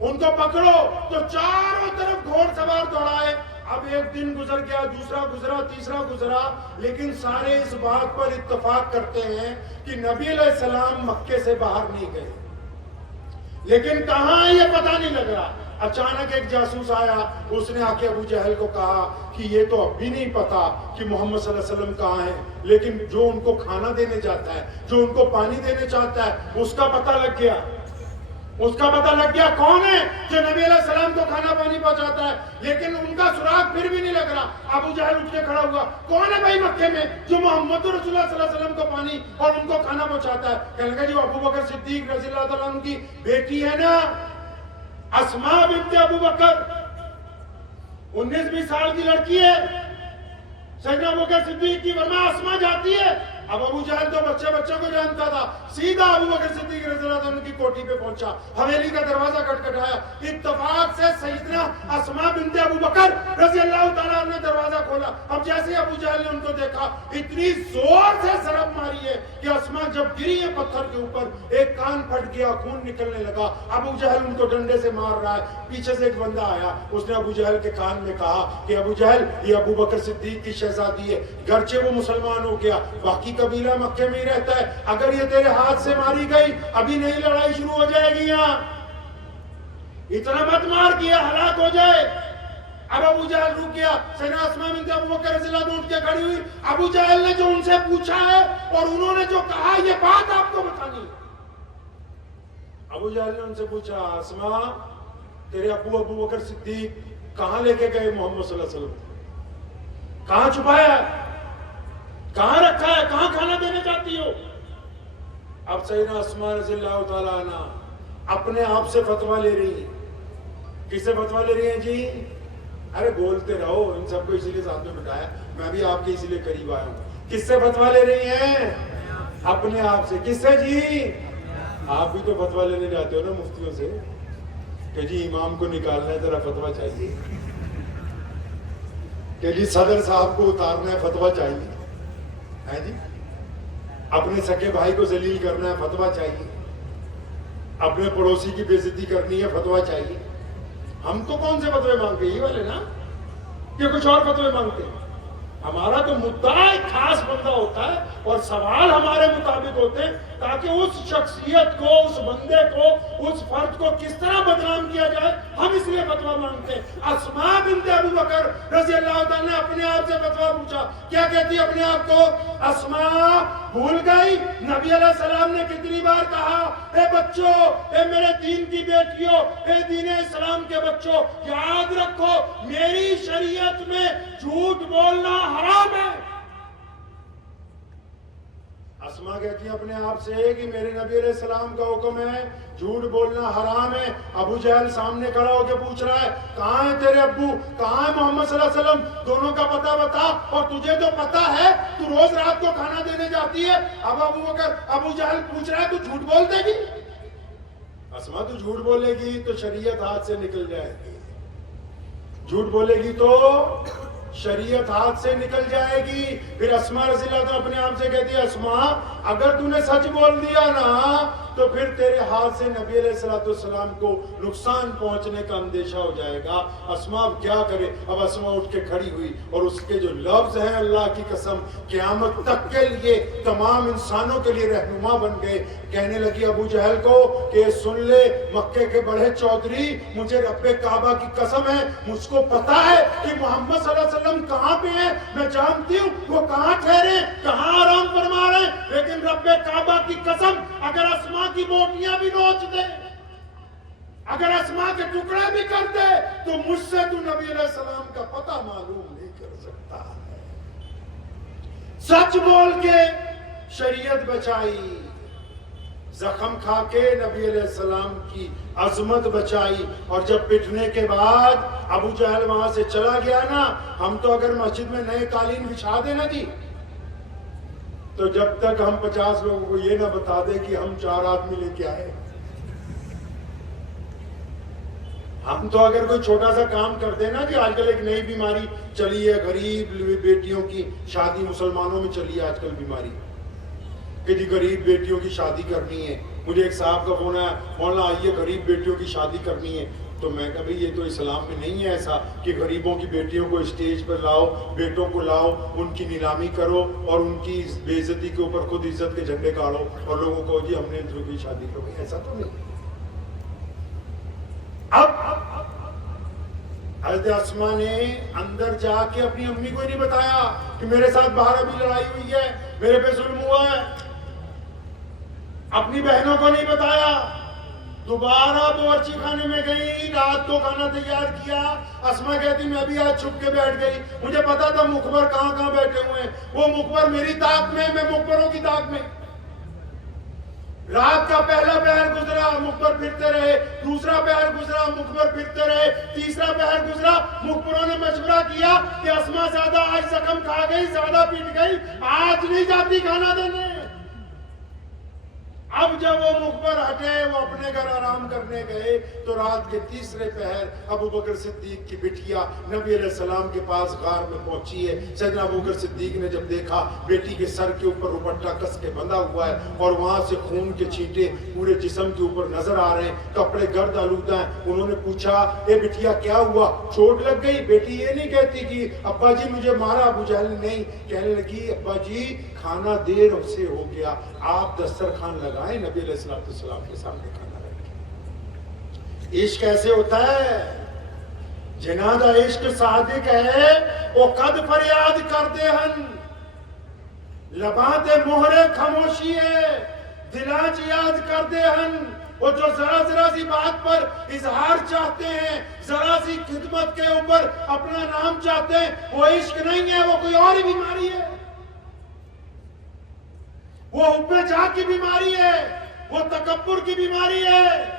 ان کو پکڑو۔ تو چاروں طرف گھوڑ سوار دوڑائے۔ اب ایک دن گزر گیا، دوسرا گزرا، تیسرا گزرا، لیکن سارے اس بات پر اتفاق کرتے ہیں کہ نبی علیہ السلام مکے سے باہر نہیں گئے، لیکن کہاں ہے یہ پتہ نہیں لگ رہا۔ اچانک ایک جاسوس آیا، اس نے آ کے ابو جہل کو کہا کہ یہ تو اب بھی نہیں پتا کہ محمد صلی اللہ علیہ وسلم کہاں ہے، لیکن جو ان کو کھانا دینے جاتا ہے، جو ان کو پانی دینے چاہتا ہے، اس کا پتہ لگ گیا، اس کا پتہ لگ گیا کون ہے جو نبی علیہ السلام کو کھانا پانی پہنچاتا ہے، لیکن ان کا سراغ پھر بھی نہیں لگ رہا۔ ابو جہل اٹھ کے کھڑا ہوا، کون ہے بھائی مکے میں جو محمد رسول اللہ صلی اللہ علیہ وسلم کو پانی اور ان کو کھانا پہنچاتا ہے؟ کہنے لگا جو ابو بکر صدیق رضی اللہ تعالیٰ عنہ کی بیٹی ہے نا اسماء بنت ابو بکر، 19-20 سال کی لڑکی ہے، سیدنا ابو بکر صدیق کی ورنہ اسماء جاتی ہے۔ اب ابو جہل تو بچے کو جانتا تھا، سیدھا ابو بکر صدیق رضی اللہ عنہ کی کوٹھی پہ پہنچا، حویلی کا دروازہ کھٹکھٹایا، اتفاق سے سیدنا اسماء بنت ابو بکر رضی اللہ تعالیٰ عنہ نے دروازہ کھولا۔ اب جیسے ابو جہل نے ان کو دیکھا، اتنی زور سے ضرب ماری ہے کہ اسماء جب گری ہے پتھر کے اوپر، ایک کان پھٹ گیا، خون نکلنے لگا۔ ابو جہل ان کو ڈنڈے سے مار رہا ہے، پیچھے سے ایک بندہ آیا، اس نے ابو جہل کے کان میں کہا کہ ابو جہل یہ ابو بکر صدیق کی شہزادی ہے، گرچہ وہ مسلمان ہو گیا، باقی قبیلہ مکے میں ہی رہتا ہے، اگر یہ تیرے ہاتھ سے ماری گئی ابھی نہیں لڑائی شروع ہو جائے گی یہاں۔ اتنا مت مار کیا ہلاک ہو جائے. اب ابو جہل رک گیا. سیدنا اسماء بنت ابو بکر رضی اللہ عنہ اٹھ کے کھڑی ہوئی. ابو جہل نے جو ان سے پوچھا ہے اور انہوں نے جو کہا یہ بات آپ کو بتانی. ابو جہل نے ان سے پوچھا اسماء تیرے ابو بکر صدیق کہاں لے کے گئے محمد صلی اللہ علیہ وسلم؟ کہاں چھپایا ہے؟ کہاں رکھا ہے؟ کہاں کھانا دینے جاتی ہو؟ اب سیدنا اسماء رضی اللہ تعالیٰ عنہ اپنے آپ سے فتویٰ لے رہی ہیں. کس سے فتویٰ لے رہی ہیں جی؟ ارے بولتے رہو. ان سب کو اسی لیے ساتھ میں بٹھایا. میں بھی آپ کے اسی لیے قریب آیا ہوں. کس سے فتویٰ لے رہی ہیں؟ اپنے آپ سے. کس سے جی؟ آپ بھی تو فتویٰ لینے جاتے ہو نا مفتیوں سے کہ جی امام کو نکالنا ہے ذرا فتویٰ چاہیے, کہ جی صدر صاحب کو اتارنا ہے فتویٰ چاہیے ہے جی, اپنے سکے بھائی کو ذلیل کرنا ہے فتویٰ چاہیے, اپنے پڑوسی کی بے عزتی کرنی ہے فتویٰ چاہیے. ہم تو کون سے فتوے مانگتے ہیں؟ یہ والے نا کہ کچھ اور فتوے مانگتے ہیں. ہمارا تو مدعا ایک خاص بندہ ہوتا ہے اور سوال ہمارے مطابق ہوتے ہیں تاکہ اس شخصیت کو, اس بندے کو, اس فرد کو کس طرح بدنام کیا جائے. ہم اس لیے فتویٰ مانگتے ہیں. اسماء بنت ابو بکر رضی اللہ تعالیٰ نے اپنے آپ سے فتویٰ پوچھا. کیا کہتی اپنے آپ کو؟ اسماء بھول گئی نبی علیہ السلام نے کتنی بار کہا اے بچوں, اے میرے دین کی بیٹیوں, اے دین اسلام کے بچوں, یاد رکھو میری شریعت میں جھوٹ بولنا حرام ہے. اسماء کہتی ہیں اپنے آپ سے کہ میرے نبی علیہ السلام کا حکم ہے جھوٹ بولنا حرام ہے. ابو جہل سامنے کھڑا ہو کے پوچھ رہا ہے کہاں ہے تیرے ابو, کہاں ہے محمد صلی اللہ علیہ وسلم, دونوں کا پتہ بتا. اور تجھے تو پتہ ہے تو روز رات کو کھانا دینے جاتی ہے. اب ابو جہل پوچھ رہا ہے تو جھوٹ بول دے گی؟ اسماء تو جھوٹ بولے گی تو شریعت ہاتھ سے نکل جائے گی. جھوٹ بولے گی تو شریعت ہاتھ سے نکل جائے گی. پھر اسماء رضی اللہ عنہ اپنے آپ سے کہتی ہے اسماء اگر تو نے سچ بول دیا نا تو پھر تیرے ہاتھ سے نبی علیہ السلام کو نقصان پہنچنے کا اندیشہ ہو جائے گا. اسماء اب کیا کرے؟ اب اسماء اٹھ کے کھڑی ہوئی اور اس کے جو لفظ ہیں اللہ کی قسم قیامت تک کے لیے تمام انسانوں کے لیے رہنما بن گئے. کہنے لگی ابو جہل کو کہ سن لے مکے کے بڑے چودھری, مجھے رب کعبہ کی قسم ہے مجھ کو پتا ہے کہ محمد صلی اللہ علیہ وسلم کہاں پہ ہیں, میں جانتی ہوں وہ کہاں ٹھہرے, کہاں آرام فرما رہے ہیں, لیکن رب کعبہ کی قسم اگر اسماء کی بوٹیاں بھی نوچ دے, اگر اسماء کے ٹکڑے بھی کر دے تو مجھ سے تو نبی علیہ السلام کا پتہ معلوم نہیں کر سکتا. سچ بول کے شریعت بچائی, زخم کھا کے نبی علیہ السلام کی عظمت بچائی. اور جب پٹنے کے بعد ابو جہل وہاں سے چلا گیا نا, ہم تو اگر مسجد میں نئے قالین بچھا دے نا جی, تو جب تک ہم 50 لوگوں کو یہ نہ بتا دے کہ ہم 4 آدمی لے کے آئے. ہم تو اگر کوئی چھوٹا سا کام کر دے نا جی, آج کل ایک نئی بیماری چلی ہے غریب بیٹیوں کی شادی, مسلمانوں میں چلی ہے آج کل بیماری کہ جی غریب بیٹیوں کی شادی کرنی ہے. مجھے ایک صاحب کا فون آیا, مولانا آئیے غریب بیٹیوں کی شادی کرنی ہے. تو میں کہا بھئی یہ تو اسلام میں نہیں ہے ایسا کہ غریبوں کی بیٹیوں کو اسٹیج پر لاؤ, بیٹوں کو لاؤ, ان کی نیلامی کرو اور ان کی بے عزتی کے اوپر خود عزت کے جھنڈے گاڑو اور لوگوں کو جی ہم نے ان کی شادی کرو. ایسا تو نہیں. اب حضرت اسماء نے اندر جا کے اپنی امی کو ہی نہیں بتایا کہ میرے ساتھ باہر ابھی لڑائی ہوئی ہے, میرے پہ ظلم ہوا ہے. اپنی بہنوں کو نہیں بتایا. دوبارہ باورچی خانے میں گئی, رات کو کھانا تیار کیا. اسماء کہتی میں بھی آج چھپ کے بیٹھ گئی, مجھے پتا تھا مخبر کہاں کہاں بیٹھے ہوئے ہیں. وہ مخبر میری طاق میں, میں مخبروں کی طاق میں. رات کا پہلا پہر گزرا, مخبر پھرتے رہے. دوسرا پہر گزرا, مخبر پھرتے رہے. تیسرا پہر گزرا, مخبروں نے مشورہ کیا کہ اسماء زیادہ آج زخم کھا گئی, زیادہ پٹ گئی, آج نہیں جاتی کھانا دینے. اب جب وہ مخبر ہٹے, وہ اپنے گھر آرام کرنے گئے, تو رات کے تیسرے پہر ابو بکر صدیق کی بٹیا نبی علیہ السلام کے پاس غار میں پہنچی ہے. سیدنا ابو بکر صدیق نے جب دیکھا بیٹی کے سر کے اوپر دوپٹہ کس کے بندھا ہوا ہے اور وہاں سے خون کے چھینٹے پورے جسم کے اوپر نظر آ رہے ہیں, کپڑے گرد آلودہ ہیں. انہوں نے پوچھا اے بٹیا کیا ہوا, چوٹ لگ گئی؟ بیٹی یہ نہیں کہتی کہ ابا جی مجھے مارا. ابو جہل نہیں, کہنے لگی ابا جی کھانا دیر سے ہو گیا, آپ دسترخوان لگائیں, نبی علیہ السلام کے سامنے کھانا رکھیں. عشق ایسے ہوتا ہے، جنہاں دا عشق صادق ہے وہ قد فریاد کردے ہن، لباں تے مہرے خاموشی ہے، دلاں چ یاد کردے ہن، وہ جو ذرا سی بات پر اظہار چاہتے ہیں، ذرا سی خدمت کے اوپر اپنا نام چاہتے ہیں، وہ عشق نہیں ہے، وہ کوئی اور ہی بیماری ہے، وہ حب جاہ کی بیماری ہے، وہ تکبر کی بیماری ہے۔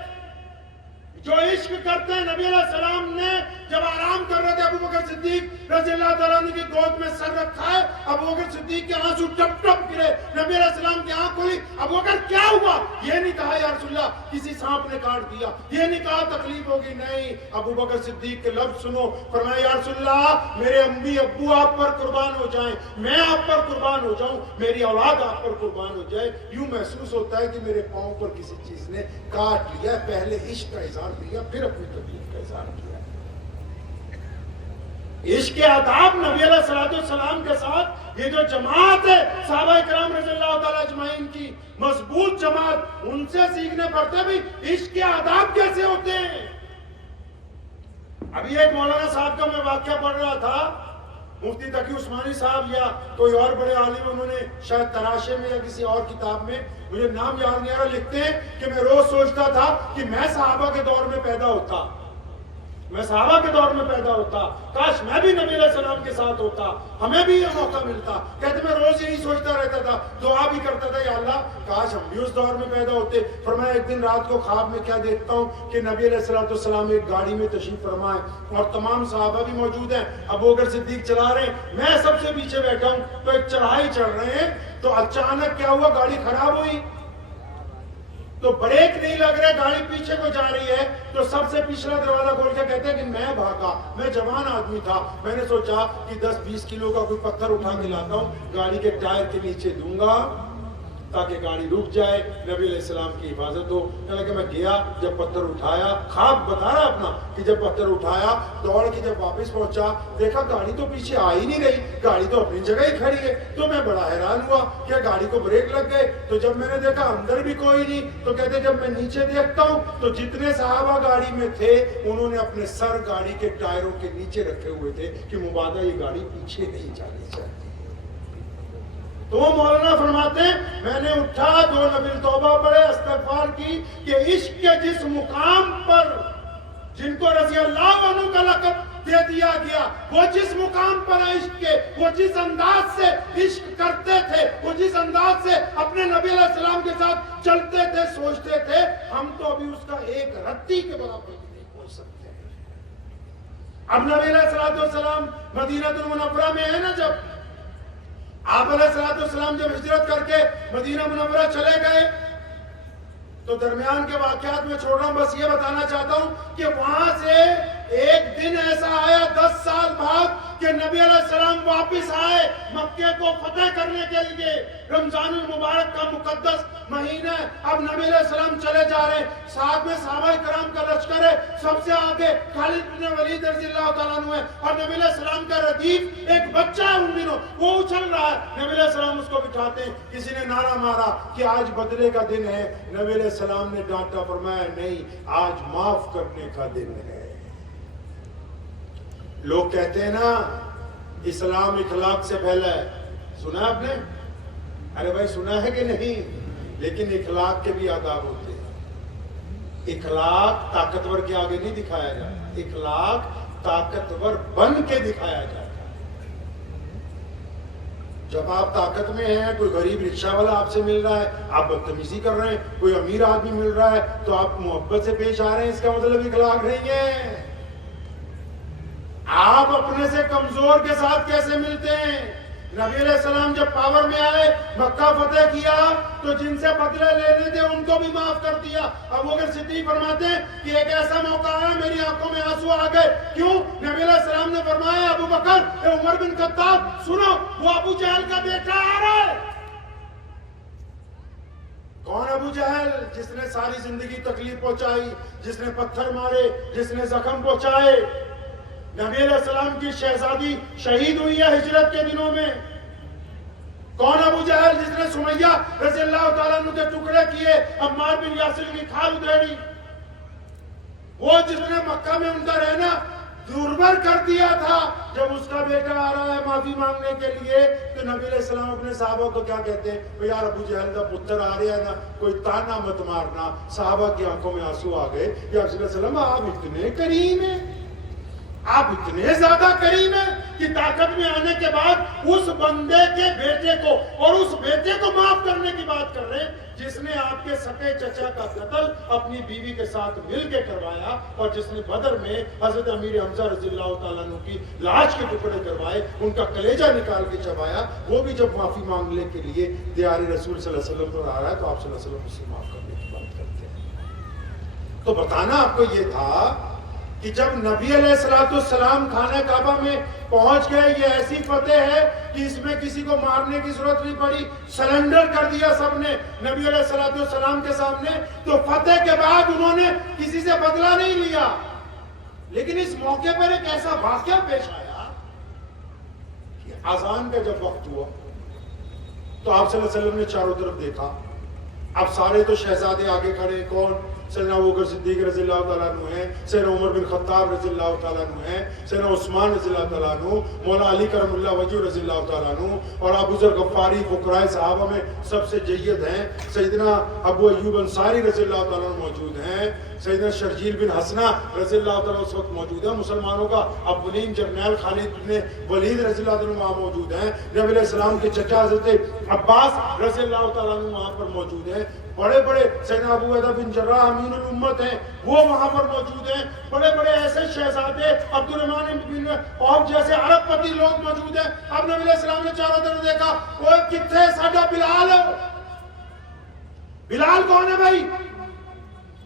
جو عشق کرتے ہیں، نبی علیہ السلام نے جب آرام کر رہے تھے ابو بکر صدیق رضی اللہ تعالیٰ عنہ کی گود میں سر رکھا ہے، ابو بکر صدیق کے آنسو ٹپ ٹپ گرے، نبی علیہ السلام کی آنکھ کھلی، ابو بکر کیا ہوا؟ یہ نہیں کہا یا رسول اللہ کسی سانپ نے کاٹ دیا، یہ نہیں کہا تکلیف ہوگی، نہیں، ابو بکر صدیق کے لفظ سنو، فرمایا یا رسول اللہ میرے امی ابو آپ پر قربان ہو جائیں، میں آپ پر قربان ہو جاؤں، میری اولاد آپ پر قربان ہو جائے، یوں محسوس ہوتا ہے کہ میرے پاؤں پر کسی چیز نے کاٹ لیا، پہلے عشق کا اظہار کیا پھر اپنی تکلیف کا اظہار کیا۔ عشق کے آداب نبی علیہ السلام کے ساتھ یہ جو جماعت ہے صحابہ کرام رضی اللہ تعالیٰ اجمعین کی مضبوط جماعت، ان سے سیکھنے پڑتے بھی عشق کے آداب کیسے ہوتے ہیں۔ ابھی ایک مولانا صاحب کا میں واقعہ پڑھ رہا تھا، مفتی تقی عثمانی صاحب یا کوئی اور بڑے عالم، انہوں نے شاید تراشے میں یا کسی اور کتاب میں، مجھے نام یاد نہیں آ رہا، لکھتے ہیں کہ میں روز سوچتا تھا کہ میں صحابہ کے دور میں پیدا ہوتا، میں صحابہ کے دور میں پیدا ہوتا، کاش میں بھی نبی علیہ السلام کے ساتھ ہوتا، ہمیں بھی یہ موقع ملتا۔ کہتے میں روز یہی سوچتا رہتا تھا، دعا بھی کرتا تھا یا اللہ کاش ہم بھی اس دور میں پیدا ہوتے۔ فرمایا ایک دن رات کو خواب میں کیا دیکھتا ہوں کہ نبی علیہ السلام ایک گاڑی میں تشریف فرمائے اور تمام صحابہ بھی موجود ہیں، ابو بکر صدیق چلا رہے ہیں، میں سب سے پیچھے بیٹھا ہوں، تو ایک چڑھائی چڑھ رہے ہیں، تو اچانک کیا ہوا، گاڑی خراب ہوئی، تو بریک نہیں لگ رہے، گاڑی پیچھے کو جا رہی ہے، تو سب سے پچھلا دروازہ کھول کے کہتے ہیں کہ میں بھاگا، میں جوان آدمی تھا، میں نے سوچا کہ 10-20 کلو کا کوئی پتھر اٹھا کے لاتا ہوں، گاڑی کے ٹائر کے نیچے دوں گا تاکہ گاڑی رک جائے، نبی علیہ السلام کی حفاظت ہو۔ کہ میں گیا، جب پتھر اٹھایا، خواب بتا رہا اپنا کہ جب پتھر اٹھایا، دوڑ کے جب واپس پہنچا، دیکھا گاڑی تو پیچھے آ ہی نہیں رہی، گاڑی تو اپنی جگہ ہی کھڑی ہے، تو میں بڑا حیران ہوا کہ گاڑی کو بریک لگ گئے، تو جب میں نے دیکھا اندر بھی کوئی نہیں، تو کہتے جب میں نیچے دیکھتا ہوں تو جتنے صحابہ گاڑی میں تھے انہوں نے اپنے سر گاڑی کے ٹائروں کے نیچے رکھے ہوئے تھے کہ مبادا یہ گاڑی پیچھے نہیں جانی چاہیے۔ تو مولانا فرماتے ہیں میں نے اٹھا، 2 نفل توبہ پڑھے، استغفار کی کہ عشق کے جس مقام پر جن کو رضی اللہ عنہ کا لقب دے دیا گیا، وہ جس مقام پر عشق کے، وہ جس انداز سے عشق کرتے تھے، وہ جس انداز سے اپنے نبی علیہ السلام کے ساتھ چلتے تھے، سوچتے تھے، ہم تو ابھی اس کا ایک رتی کے برابر نہیں پہنچ سکتے۔ اب نبی علیہ السلام مدینہ المنورہ میں ہے نا، جب آپ علیہ السلام جب ہجرت کر کے مدینہ منورہ چلے گئے، تو درمیان کے واقعات میں چھوڑ رہا ہوں، بس یہ بتانا چاہتا ہوں کہ وہاں سے ایک دن ایسا آیا 10 سال بعد کہ نبی علیہ السلام واپس آئے مکے کو فتح کرنے کے لیے، رمضان المبارک کا مقدس مہینہ، اب نبی علیہ السلام چلے جا رہے ہیں، ساتھ میں صحابہ کرام کا لشکر ہے، سب سے آگے خالد بن ولید رضی اللہ تعالیٰ عنہ ہے، اور نبی علیہ السلام کا ردیف ایک بچہ ہے ان دنوں، وہ اچھل رہا ہے، نبی علیہ السلام اس کو بٹھاتے ہیں، کسی نے نعرہ مارا کہ آج بدلے کا دن ہے، نبی علیہ السلام نے ڈانٹا، فرمایا نہیں، آج معاف کرنے کا دن ہے۔ لوگ کہتے ہیں نا اسلام اخلاق سے پھیلا ہے، سنا آپ نے؟ ارے بھائی سنا ہے کہ نہیں؟ لیکن اخلاق کے بھی آداب ہوتے ہیں۔ اخلاق طاقتور کے آگے نہیں دکھایا جاتا، اخلاق طاقتور بن کے دکھایا جاتا ہے۔ جب آپ طاقت میں ہیں، کوئی غریب رکشہ والا آپ سے مل رہا ہے، آپ بدتمیزی کر رہے ہیں، کوئی امیر آدمی مل رہا ہے تو آپ محبت سے پیش آ رہے ہیں، اس کا مطلب اخلاق نہیں ہے۔ آپ اپنے سے کمزور کے ساتھ کیسے ملتے ہیں؟ نبی علیہ السلام جب پاور میں آئے، مکہ فتح کیا، تو جن سے بدلے لینے تھے ان کو بھی معاف کر دیا۔ ابو بکر صدیق فرماتے ہیں کہ ایک ایسا موقع آیا میری آنکھوں میں آنسو آ گئے، کیوں؟ نبی علیہ السلام نے فرمایا ابو بکر، اے عمر بن خطاب سنو، وہ ابو جہل کا بیٹا آ رہا ہے۔ کون ابو جہل؟ جس نے ساری زندگی تکلیف پہنچائی، جس نے پتھر مارے، جس نے زخم پہنچائے۔ نبی علیہ السلام کی شہزادی شہید ہوئی ہے ہجرت کے دنوں میں۔ کون ابو جہل؟ جس نے سمیہ رضی اللہ تعالیٰ عنہ کے ٹکڑے کیے، عمار بن یاسر کی کھال ادھیڑی۔ وہ جس نے مکہ میں ان کا رہنا دوربر کر دیا تھا، جب اس کا بیٹا آ رہا ہے معافی مانگنے کے لیے تو نبی علیہ السلام اپنے صحابہ کو کیا کہتے ہیں؟ یار ابو جہل کا پتر آ رہا ہے نا، کوئی تانا مت مارنا۔ صحابہ کی آنکھوں میں آنسو آ گئے، یا رسول اللہ صلی اللہ علیہ وسلم آپ اتنے کریم ہیں، آپ اتنے زیادہ کریم ہیں کہ طاقت میں آنے کے بعد اس بندے کے بیٹے کو اور اس بیٹے کو معاف کرنے کی بات کر رہے ہیں جس نے آپ کے سکے چچا کا قتل اپنی بیوی کے ساتھ مل کے کروایا، اور جس نے بدر میں حضرت امیر حمزہ رضی اللہ تعالیٰ عنہ کی لاش کے ٹکڑے کروائے، ان کا کلیجہ نکال کے چبایا، وہ بھی جب معافی مانگنے کے لیے دیار رسول صلی اللہ علیہ وسلم پر آ رہا ہے تو آپ صلی اللہ علیہ وسلم اسے معاف کرنے کی بات کرتے ہیں۔ تو بتانا آپ کو یہ تھا کہ جب نبی علیہ السلام خانہ کعبہ میں پہنچ گئے، یہ ایسی فتح ہے کہ اس میں کسی کو مارنے کی ضرورت نہیں پڑی، سرنڈر کر دیا سب نے نبی علیہ السلام کے سامنے۔ تو فتح کے بعد انہوں نے کسی سے بدلہ نہیں لیا، لیکن اس موقع پر ایک ایسا واقعہ پیش آیا کہ اذان کا جب وقت ہوا تو آپ صلی اللہ علیہ وسلم نے چاروں طرف دیکھا، اب سارے تو شہزادے آگے کھڑے، کون؟ سیدنا ابوبکر صدیق رضی اللہ تعالیٰ عنہ ہیں، سیدنا عمر بن خطاب رضی اللہ تعالیٰ عنہ ہیں، سیدنا عثمان رضی اللہ تعالیٰ عنہ، مولا علی کرم اللہ وجہ رضی اللہ تعالیٰ عنہ، اور ابو ذر غفاری فقراء صحابہ میں سب سے جید ہیں، سیدنا ابو ایوب انصاری رضی اللہ تعالیٰ عنہ موجود ہیں، سیدنا شرجیل بن حسنہ رضی اللہ تعالیٰ اس وقت موجود ہیں، مسلمانوں کا اولین جرنیل خالد بن ولید رضی اللہ تعالیٰ وہاں موجود ہیں، نبی علیہ السلام کے چچا حضرت عباس رضی اللہ تعالیٰ عنہ وہاں پر موجود ہیں، بڑے بڑے سیدنا ابو عبیدہ بن جراح امین الامت ہیں، وہ وہاں پر موجود ہیں، بڑے بڑے ایسے شہزادے عبد الرحمن بن عوف جیسے عرب پتی لوگ موجود ہیں۔ اب نبی علیہ السلام نے چاروں طرف دیکھا، وہ کتنے ساڈا بلال ہے؟ بلال کون ہے بھائی؟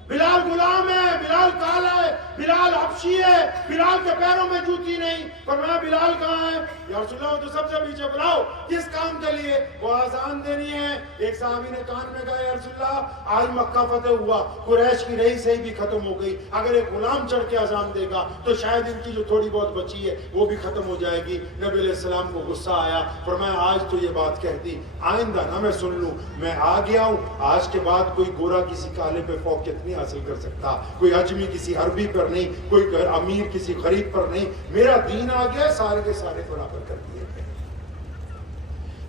بلال غلام ہے، بلال کالا ہے، بلال حبشی ہے، بلال کے پیروں میں جوتی نہیں۔ فرمایا بلال کہاں ہے؟ یا رسول اللہ تو سب سے پیچھے بلاؤ، کس کام کے لیے؟ وہ اذان دینی ہے۔ ایک صحابی نے کان میں کہا یا رسول اللہ آج مکہ فتح ہوا، قریش کی رہی صحیح بھی ختم ہو گئی، اگر ایک غلام چڑھ کے اذان دے گا تو شاید ان کی جو تھوڑی بہت بچی ہے وہ بھی ختم ہو جائے گی۔ نبی علیہ السلام کو غصہ آیا، فرمایا آج تو یہ بات کہہ دی، آئندہ نہ میں سن لوں، میں آ گیا ہوں، آج کے بعد کوئی گورا کسی کالے پہ فوقیت نہیں حاصل کر سکتا، کوئی اجمی کسی عربی پر نہیں، کوئی امیر کسی غریب پر نہیں، میرا دین آ گیا، سارے کے سارے برابر کر دیے گئے۔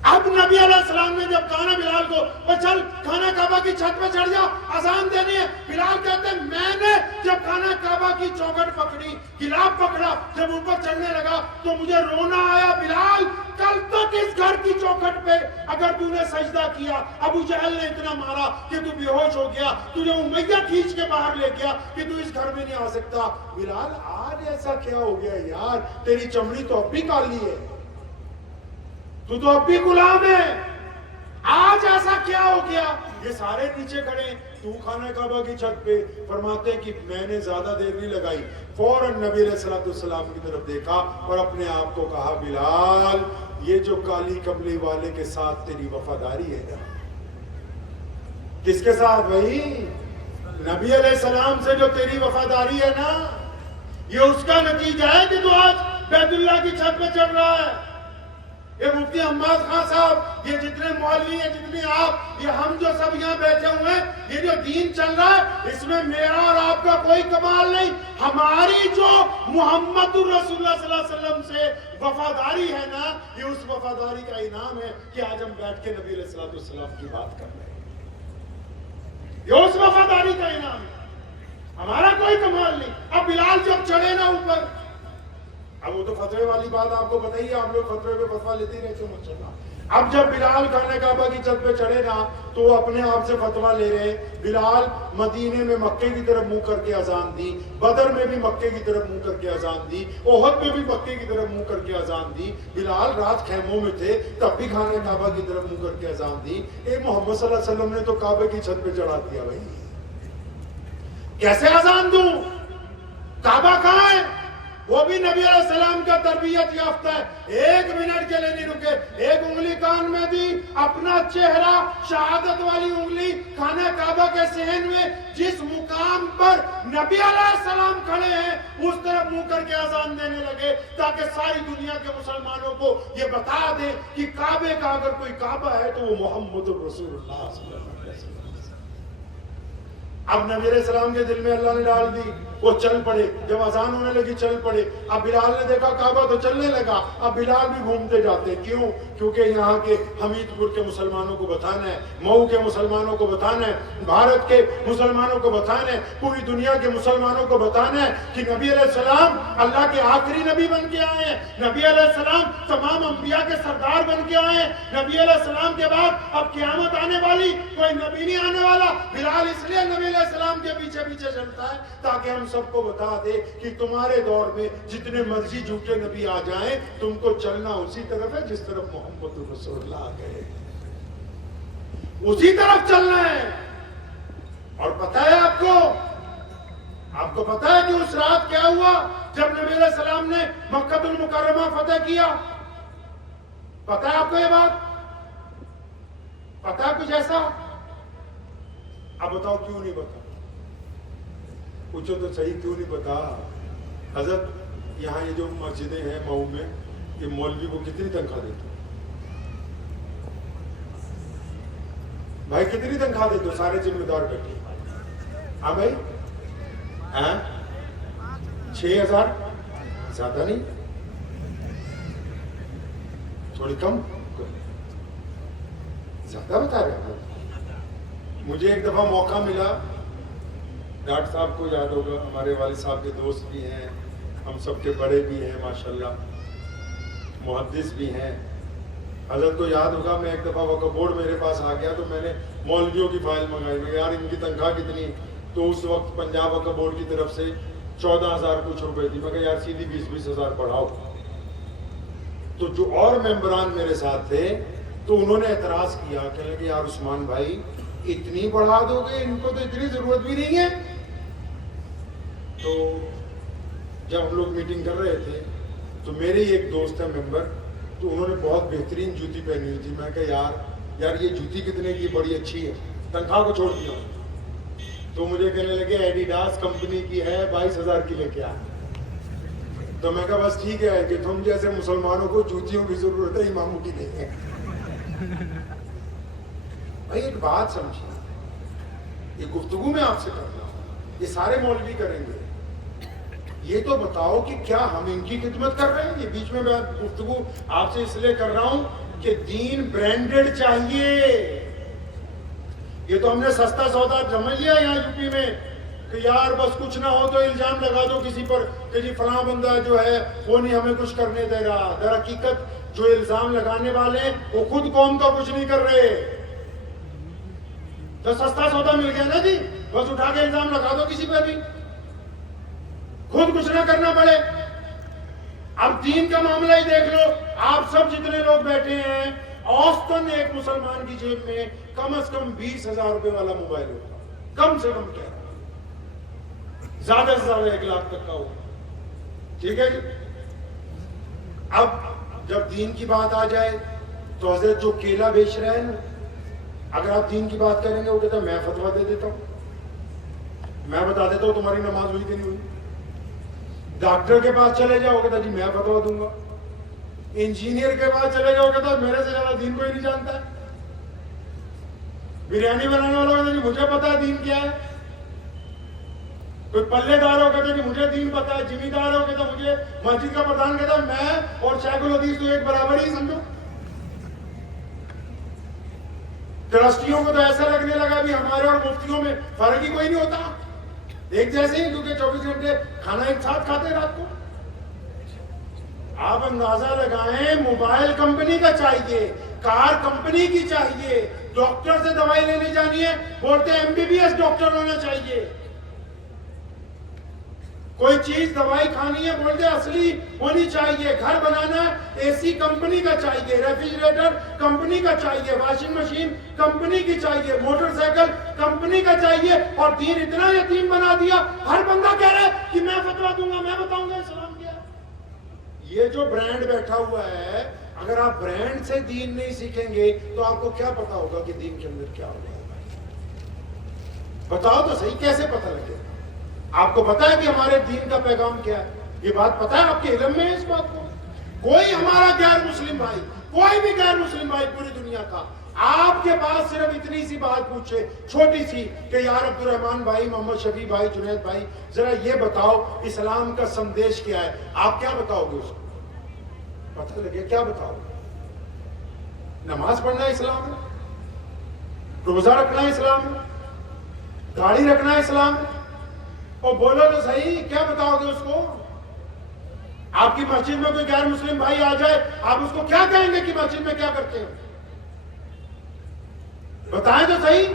اب نبی علیہ السلام نے جب کہا نا بلال کو وہ چل خانہ کعبہ کی چھت پہ چڑھ جا، اذان دینی ہے، بلال کہتے ہیں میں نے جب خانہ کعبہ کی چوکھٹ پکڑی، گلاب پکڑا، جب اوپر چڑھنے لگا تو مجھے رونا آیا، بلال کل تک اس گھر کی چوکھٹ پہ اگر تو نے سجدہ کیا، ابو جہل نے اتنا مارا کہ تو بے ہوش ہو گیا، تجھے امیہ کھینچ کے باہر لے گیا کہ تو اس گھر میں نہیں آ سکتا، بلال آج ایسا کیا ہو گیا یار، تیری چمڑی تو اب بھی کالی ہے، تو اب بھی غلام ہے، آج ایسا کیا ہو گیا؟ یہ سارے نیچے کھڑے، تو خانہ کعبہ کی چھت پہ۔ فرماتے ہیں کہ میں نے زیادہ دیر نہیں لگائی، فوراً نبی علیہ السلام کی طرف دیکھا اور اپنے آپ کو کہا بلال یہ جو کالی کملی والے کے ساتھ تیری وفاداری ہے نا، کس کے ساتھ بھائی؟ نبی علیہ السلام سے جو تیری وفاداری ہے نا، یہ اس کا نتیجہ ہے کہ تو آج بیت اللہ کی چھت پہ چڑھ رہا ہے۔ یہ مفتی حماد خان صاحب، یہ جتنے مولوی ہیں، جتنے آپ، یہ ہم جو سب یہاں بیٹھے ہوئے ہیں، یہ جو دین چل رہا ہے اس میں میرا اور آپ کا کوئی کمال نہیں، ہماری جو محمد الرسول اللہ صلی اللہ علیہ وسلم سے وفاداری ہے نا، یہ اس وفاداری کا انعام ہے کہ آج ہم بیٹھ کے نبی علیہ السلام کی بات کر رہے ہیں، یہ اس وفاداری کا انعام ہے، ہمارا کوئی کمال نہیں۔ اب بلال جب چڑھے نا اوپر، اب وہ تو فتوے والی بات آپ کو بتائیے، آپ لوگ فتوے پہ فتوا لیتے رہتے ہیں ماشاءاللہ۔ اب جب بلال خانہ کعبہ کی چھت پہ چڑھے نا تو وہ اپنے آپ سے فتوا لے رہے، بلال مدینے میں مکے کی طرف منہ کر کے اذان دی، بدر میں بھی مکے کی طرف منہ کر کے اذان دی، احد میں بھی مکے کی طرف منہ کر کے اذان دی، بلال رات خیموں میں تھے تب بھی خانہ کعبہ کی طرف منہ کر کے اذان دی۔ اے محمد صلی اللہ علیہ وسلم نے تو کعبے کی چھت پہ چڑھا دیا، بھائی کیسے اذان دوں؟ کعبہ کہاں ہے؟ وہ بھی نبی علیہ السلام کا تربیت یافتہ ہے، ایک منٹ کے لیے نہیں رکے، ایک انگلی کان میں دی، اپنا چہرہ شہادت والی انگلی خانہ کعبہ کے صحن میں جس مقام پر نبی علیہ السلام کھڑے ہیں اس طرف منہ کر کے اذان دینے لگے تاکہ ساری دنیا کے مسلمانوں کو یہ بتا دیں کہ کعبے کا اگر کوئی کعبہ ہے تو وہ محمد رسول اللہ صلی اللہ علیہ وسلم۔ اب نبی علیہ السلام کے دل میں اللہ نے ڈال دی وہ چل پڑے، جب اذان ہونے لگی چل پڑے۔ اب بلال نے دیکھا کعبہ تو چلنے لگا، اب بلال بھی گھومتے جاتے۔ کیوں؟ کیونکہ یہاں کے حمید پور کے مسلمانوں کو بتانا ہے، مئو کے مسلمانوں کو بتانا ہے، بھارت کے مسلمانوں کو بتانا ہے، پوری دنیا کے مسلمانوں کو بتانا ہے کہ نبی علیہ السلام اللہ کے آخری نبی بن کے آئے ہیں، نبی علیہ السلام تمام انبیاء کے سردار بن کے آئے ہیں، نبی علیہ السلام کے بعد اب قیامت آنے والی، کوئی نبی نہیں آنے والا۔ بلال اس لیے نبی علیہ السلام کے پیچھے پیچھے چلتا ہے تاکہ ہم سب کو بتا دے کہ تمہارے دور میں جتنے مرضی جھوٹے نبی آ جائیں، تم کو چلنا اسی طرف ہے جس طرف محمد رسول اللہ آ گئے، اسی طرف چلنا ہے۔ اور پتہ ہے آپ کو پتہ ہے کہ اس رات کیا ہوا جب نبی علیہ السلام نے مکہ المکرمہ فتح کیا؟ پتہ ہے آپ کو یہ بات؟ پتہ ہے کچھ ایسا؟ اب بتاؤ کیوں نہیں پتا؟ پوچھو تو صحیح کیوں نہیں پتا؟ حضرت یہاں یہ جو مسجدیں ہیں مئو میں، یہ مولوی کو کتنی تنخواہ دیتے بھائی؟ کتنی تنخواہ دیتے ہو سارے ذمہ دار بیٹھے؟ ہاں بھائی 6,000؟ زیادہ نہیں؟ تھوڑی کم؟ زیادہ بتا رہے ہیں۔ مجھے ایک دفعہ موقع ملا، ڈاکٹر صاحب کو یاد ہوگا، ہمارے والد صاحب کے دوست بھی ہیں، ہم سب کے بڑے بھی ہیں ماشاءاللہ، محدث بھی ہیں۔ حضرت کو یاد ہوگا میں ایک دفعہ وقف بورڈ میرے پاس آ گیا تو میں نے مولویوں کی فائل منگائی، میں یار ان کی تنخواہ کتنی؟ تو اس وقت پنجاب وقف بورڈ کی طرف سے 14,000 کچھ روپے تھی۔ میں کہا یار سیدھی 20,000 بڑھاؤ۔ تو جو اور ممبران میرے ساتھ تھے تو انہوں نے اعتراض کیا، کہنے لگے یار عثمان بھائی اتنی بڑھا دو گے، ان کو تو اتنی ضرورت بھی نہیں ہے۔ تو جب ہم لوگ میٹنگ کر رہے تھے تو میرے ہی ایک دوست ہے ممبر، تو انہوں نے بہت بہترین جوتی پہنی ہوئی تھی۔ میں کہا یار یہ جوتی کتنے کی؟ بڑی اچھی ہے، تنخواہ کو چھوڑ دیا۔ تو مجھے کہنے لگے ایڈیڈاس کمپنی کی ہے، 22,000 کی لے کے آ۔ تو میں کہا بس ٹھیک ہے کہ تم جیسے مسلمانوں کو جوتیوں کی ضرورت ہے، اماموں کی نہیں ہے۔ بھائی ایک بات سمجھیے، یہ گفتگو میں آپ سے کرنا ہوں، یہ سارے مولوی کریں گے، یہ تو بتاؤ کہ کیا ہم ان کی خدمت کر رہے ہیں؟ یہ بیچ میں گفتگو آپ سے اس لیے کر رہا ہوں کہ دین برانڈڈ چاہیے۔ یہ تو ہم نے سستا سودا سمجھ لیا یہاں یو پی میں کہ یار بس کچھ نہ ہو تو الزام لگا دو کسی پر کہ جی فلاں بندہ جو ہے وہ نہیں ہمیں کچھ کرنے دے رہا۔ در حقیقت جو الزام لگانے والے ہیں وہ خود قوم کا کچھ نہیں کر رہے۔ تو سستا سودا مل گیا نا جی، بس اٹھا کے الزام لگا دو کسی پہ بھی، خود کچھ نہ کرنا پڑے۔ اب دین کا معاملہ ہی دیکھ لو، آپ سب جتنے لوگ بیٹھے ہیں اوسطاً ایک مسلمان کی جیب میں کم از کم 20,000 روپے والا موبائل ہوگا، کم سے کم کیا، زیادہ سے زیادہ 1 لاکھ تک کا ہوگا۔ ٹھیک ہے جی؟ اب جب دین کی بات آ جائے تو حضرت جو کیلا بیچ رہا ہے نا، اگر آپ دین کی بات کریں گے وہ کہتا ہے میں فتویٰ دے دیتا ہوں، میں بتا دیتا ہوں تمہاری نماز ہوئی کہ نہیں ہوئی۔ ڈاکٹر کے پاس چلے جاؤ کہتا جی میں فتویٰ دوں گا۔ انجینئر کے پاس چلے جاؤ کہتا میرے سے زیادہ دین کوئی نہیں جانتا ہے۔ بریانی بنانے والا کہتا جی مجھے پتا ہے دین کیا ہے۔ کوئی پلے دار ہو کہتا جی مجھے دین پتا ہے۔ ذمہ دار ہو کہتا مجھے، مسجد کا پردھان کہتا میں اور شیخ الحدیث تو ایک برابر ہی سمجھو۔ ٹرسٹیوں کو تو ایسا لگنے لگا بھی ہمارے اور مفتیوں میں فرق ہی کوئی نہیں ہوتا، ایک جیسے ہی، کیونکہ 24 گھنٹے کھانا ایک ساتھ کھاتے رات کو۔ آپ اندازہ لگائیں، موبائل کمپنی کا چاہیے، کار کمپنی کی چاہیے، ڈاکٹر سے دوائی لینے جانی ہے بولتے ہیں MBBS ڈاکٹر ہونا چاہیے، کوئی چیز دوائی کھانی ہے بولتے اصلی ہونی چاہیے، گھر بنانا ہے AC کمپنی کا چاہیے، ریفریجریٹر کمپنی کا چاہیے، واشنگ مشین کمپنی کی چاہیے، موٹر سائیکل کمپنی کا چاہیے، اور دین اتنا یتیم بنا دیا، ہر بندہ کہہ رہا ہے کہ میں فتویٰ دوں گا، میں بتاؤں گا اسلام کیا ہے۔ یہ جو برانڈ بیٹھا ہوا ہے، اگر آپ برانڈ سے دین نہیں سیکھیں گے تو آپ کو کیا پتا ہوگا کہ دین کے اندر کیا ہوگا؟ بتاؤ تو صحیح، کیسے پتہ لگے؟ آپ کو پتا ہے کہ ہمارے دین کا پیغام کیا ہے؟ یہ بات پتا ہے؟ آپ کے علم میں ہے اس بات کو؟ کوئی ہمارا غیر مسلم بھائی، کوئی بھی غیر مسلم بھائی پوری دنیا کا آپ کے پاس صرف اتنی سی بات پوچھے، چھوٹی سی، کہ یار عبد الرحمن بھائی، محمد شفیع بھائی، جنید بھائی، ذرا یہ بتاؤ اسلام کا سندیش کیا ہے، آپ کیا بتاؤ گے اس کو؟ پتہ لگے کیا بتاؤ گے؟ نماز پڑھنا اسلام ہے، روزہ رکھنا اسلام ہے، داڑھی رکھنا اسلام ہے، اور بولو تو صحیح کیا بتاؤ گے اس کو؟ آپ کی مسجد میں کوئی غیر مسلم بھائی آ جائے، آپ اس کو کیا کہیں گے کہ مسجد میں کیا کرتے ہیں؟ بتائیں تو صحیح۔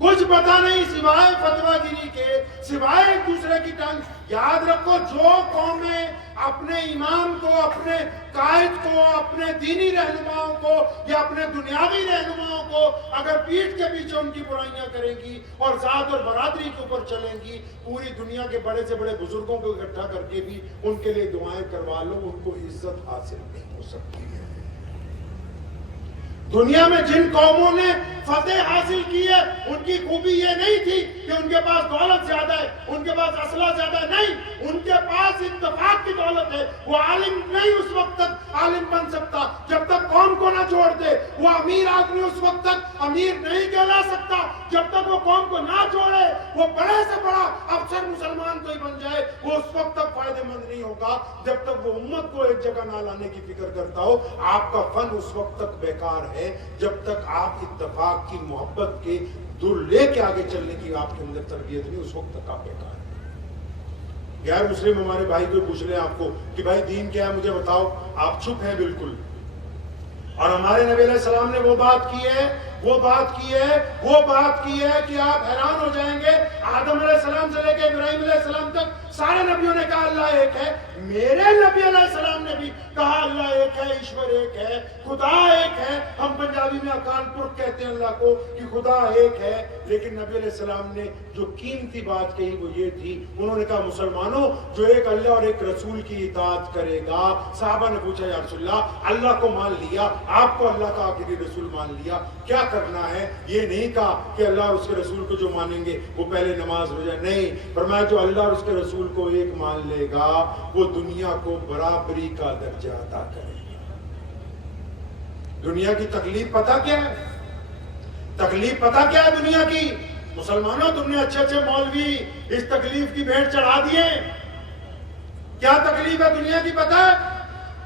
کچھ پتا نہیں سوائے فتویٰ گیری کے، سوائے ایک دوسرے کی ٹنگ۔ یاد رکھو، جو قومیں اپنے امام کو، اپنے قائد کو، اپنے دینی رہنماؤں کو یا اپنے دنیاوی رہنماؤں کو اگر پیٹھ کے پیچھے ان کی برائیاں کریں گی اور ذات اور برادری کے اوپر چلیں گی، پوری دنیا کے بڑے سے بڑے بزرگوں کو اکٹھا کر کے بھی ان کے لیے دعائیں کروا لو، ان کو عزت حاصل نہیں ہو سکتی ہے۔ دنیا میں جن قوموں نے فتح حاصل کی ہے، ان کی خوبی یہ نہیں تھی کہ ان کے پاس دولت زیادہ ہے، ان کے پاس اسلحہ زیادہ ہے، نہیں، ان کے پاس اتفاق کی دولت ہے۔ وہ عالم نہیں اس وقت تک عالم بن سکتا جب تک قوم کو نہ چھوڑ دے، وہ امیر آدمی اس وقت تک امیر نہیں کہلا سکتا جب تک وہ قوم کو نہ چھوڑے۔ وہ بڑے سے بڑا افسر مسلمان کوئی بن جائے، وہ اس وقت تک فائدہ مند نہیں ہوگا جب تک وہ امت کو ایک جگہ نہ لانے کی فکر کرتا ہو۔ آپ کا فن اس وقت تک بیکار ہے جب تک آپ اتفاق کی، محبت کے دور لے کے آگے چلنے کی آپ کے اندر تربیت نہیں، اس وقت تک آپ بیکار ہیں۔ غیر مسلم ہمارے بھائی کوئی پوچھ لیں آپ کو کہ بھائی دین کیا ہے مجھے بتاؤ، آپ چپ ہیں بالکل۔ اور ہمارے نبی علیہ السلام نے وہ بات کی ہے کہ آپ حیران ہو جائیں گے۔ آدم علیہ السلام سے لے کے ابراہیم علیہ السلام تک سارے نبیوں نے کہا اللہ ایک ہے۔ میرے نبی علیہ السلام نے بھی کہا اللہ ایک ہے، ایشور ایک ہے، خدا ایک ہے۔ ہم پنجابی میں اکال پورکھ کہتے ہیں اللہ کو کہ خدا ایک ہے، لیکن نبی علیہ السلام نے جو قیمتی بات کہی وہ یہ تھی، انہوں نے کہا مسلمانوں جو ایک اللہ اور ایک رسول کی اطاعت کرے گا۔ صحابہ نے پوچھا یا رسول اللہ کو مان لیا، آپ کو اللہ کا آخری رسول مان لیا، کیا کرنا ہے؟ یہ نہیں کہا کہ اللہ اور اس کے رسول کو جو مانیں گے وہ پہلے نماز ہو جائے، نہیں، فرمایا جو اللہ اور اس کے رسول کو ایک مان لے گا وہ دنیا کو برابری کا درجہ عطا کرے گا۔ دنیا کی تکلیف پتہ کیا ہے؟ تکلیف پتہ کیا ہے دنیا کی؟ مسلمانوں تم نے اچھے اچھے مولوی اس تکلیف کی بھیٹ چڑھا دیے۔ کیا تکلیف ہے دنیا کی پتہ ہے؟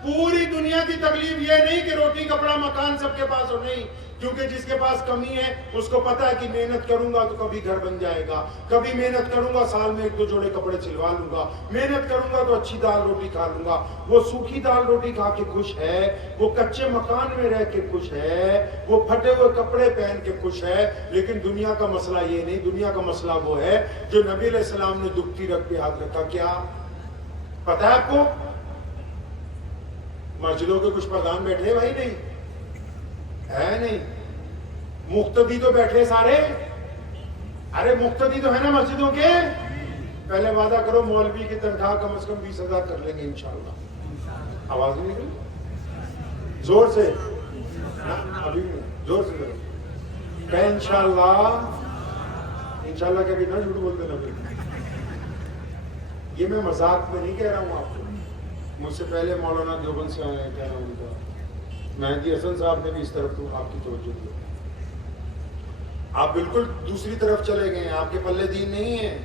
پوری دنیا کی تکلیف یہ نہیں کہ روٹی کپڑا مکان سب کے پاس ہو، نہیں، کیونکہ جس کے پاس کمی ہے اس کو پتا ہے کہ محنت کروں گا تو کبھی گھر بن جائے گا، کبھی محنت کروں گا سال میں ایک دو جوڑے کپڑے سلوا لوں گا، محنت کروں گا تو اچھی دال روٹی کھا لوں گا۔ وہ سوکھی دال روٹی کھا کے خوش ہے، وہ کچے مکان میں رہ کے خوش ہے، وہ پھٹے ہوئے کپڑے پہن کے خوش ہے۔ لیکن دنیا کا مسئلہ یہ نہیں، دنیا کا مسئلہ وہ ہے جو نبی علیہ السلام نے دکھتی رکھ پہ ہاتھ رکھا۔ کیا پتا ہے آپ کو؟ مسجدوں کے کچھ پردھان بیٹھے بھائی، نہیں ہے، نہیں، مقتدی تو بیٹھے سارے۔ ارے مقتدی تو ہے نا مسجدوں کے؟ پہلے وعدہ کرو مولوی کی تنخواہ کم از کم 20,000 کر لیں گے انشاءاللہ۔ آواز نہیں نکلی؟ زور سے ابھی زور سے کرو کہ انشاءاللہ۔ انشاءاللہ کہ نہ جھوٹ بولتے نا پھر۔ یہ میں مذاق میں نہیں کہہ رہا ہوں آپ کو، مجھ سے پہلے مولانا دیوبند سے آئے ہیں، کہہ رہا ہوں ان کا مہدی حسن صاحب نے بھی اس طرف تو آپ کی توجہ دی۔ آپ بالکل دوسری طرف چلے گئے ہیں، آپ کے پلے دین نہیں ہے،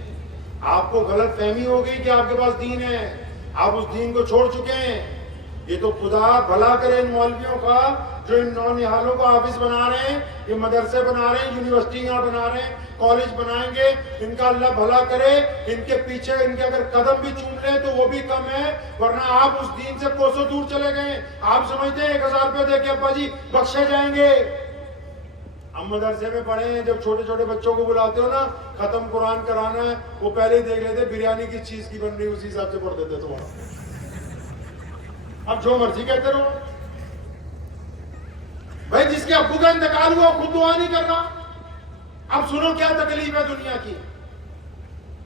آپ کو غلط فہمی ہو گئی کہ آپ کے پاس دین ہے، آپ اس دین کو چھوڑ چکے ہیں۔ یہ تو خدا بھلا کرے ان مولویوں کا جو ان نونہالوں کو حافظ بنا رہے ہیں، یہ مدرسے بنا رہے ہیں، یونیورسٹیاں بنا رہے ہیں، کالج بنائیں گے، ان کا اللہ بھلا کرے۔ ان کے پیچھے ان کے اگر قدم بھی چوم لیں تو وہ بھی کم ہے، ورنہ آپ اس دین سے کوسوں دور چلے گئے۔ آپ سمجھتے ہیں 1,000 روپے دے کے ابا جی بخشے جائیں گے؟ ہم مدرسے میں پڑھے ہیں، جب چھوٹے چھوٹے بچوں کو بلاتے ہو نا ختم قرآن کرانا ہے، وہ پہلے ہی دیکھ لیتے بریانی کس چیز کی بن رہی، اسی حساب سے پڑھ دیتے۔ تو اب جو مرضی کہتے رہو بھائی، جس کے ابو کا انتقال ہوا خود دعا نہیں کر رہا۔ اب سنو کیا تکلیف ہے دنیا کی۔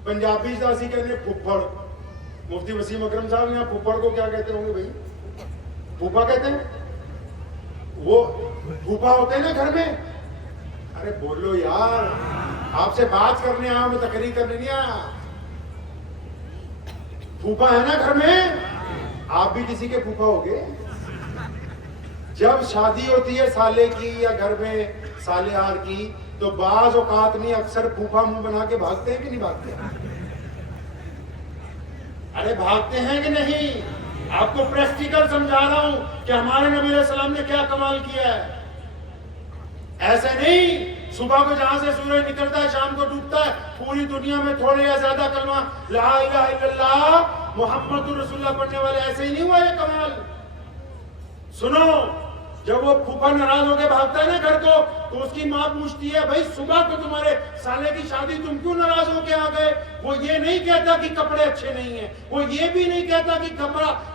پنجابی داسی کہتے ہیں پھپھڑ، مفتی وسیم اکرم صاحب یہاں پھپھڑ کو کیا کہتے ہوں گے بھائی؟ پھوپھا کہتے ہیں؟ وہ پھوپھا ہوتے ہیں نا گھر میں؟ ارے بولو یار، آپ سے بات کرنے آیا، میں تقریر کرنے نہیں آیا۔ پھوپھا ہے نا گھر میں؟ آپ بھی کسی کے پھوپھا ہوگے؟ جب شادی ہوتی ہے سالے کی یا گھر میں سالہار کی تو بعض اوقات نہیں اکثر پھوپھا منہ بنا کے بھاگتے ہیں کہ نہیں بھاگتے؟ ارے بھاگتے ہیں کہ نہیں؟ آپ کو پریکٹیکل سمجھا رہا ہوں کہ ہمارے نبی علیہ السلام نے کیا کمال کیا ہے. ایسے نہیں صبح کو جہاں سے سورج نکلتا ہے شام کو ڈوبتا ہے پوری دنیا میں تھوڑے یا زیادہ کلمہ لا الہ الا اللہ محمد رسول اللہ پڑھنے والے، ایسے ہی نہیں ہوا یہ کمال. سنو، جب وہ پھوپھا ناراض ہو کے بھاگتا ہے نا گھر کو تو اس کی ماں پوچھتی ہے بھائی صبح کو تمہارے سالے کی شادی تم کیوں ناراض ہو کے آ گئے؟ وہ یہ نہیں کہتا کہ کپڑے اچھے نہیں ہیں، وہ یہ بھی نہیں کہتا کہ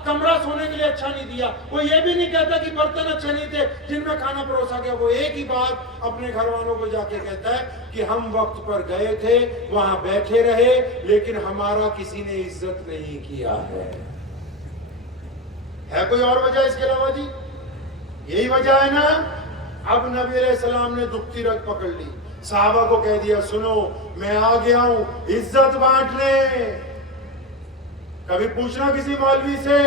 کمرہ سونے کے لیے اچھا نہیں دیا، وہ یہ بھی نہیں کہتا کہ برتن اچھے نہیں تھے جن میں کھانا پروسا گیا. وہ ایک ہی بات اپنے گھر والوں کو جا کے کہتا ہے کہ ہم وقت پر گئے تھے، وہاں بیٹھے رہے، لیکن ہمارا کسی نے عزت نہیں کیا ہے. ہے کوئی اور وجہ اس کے علاوہ جی؟ یہی وجہ ہے نا. اب نبی علیہ السلام نے دکھتی رگ پکڑ لی، صحابہ کو کہہ دیا سنو میں آ گیا ہوں عزت بانٹنے. کبھی پوچھنا کسی مولوی سے،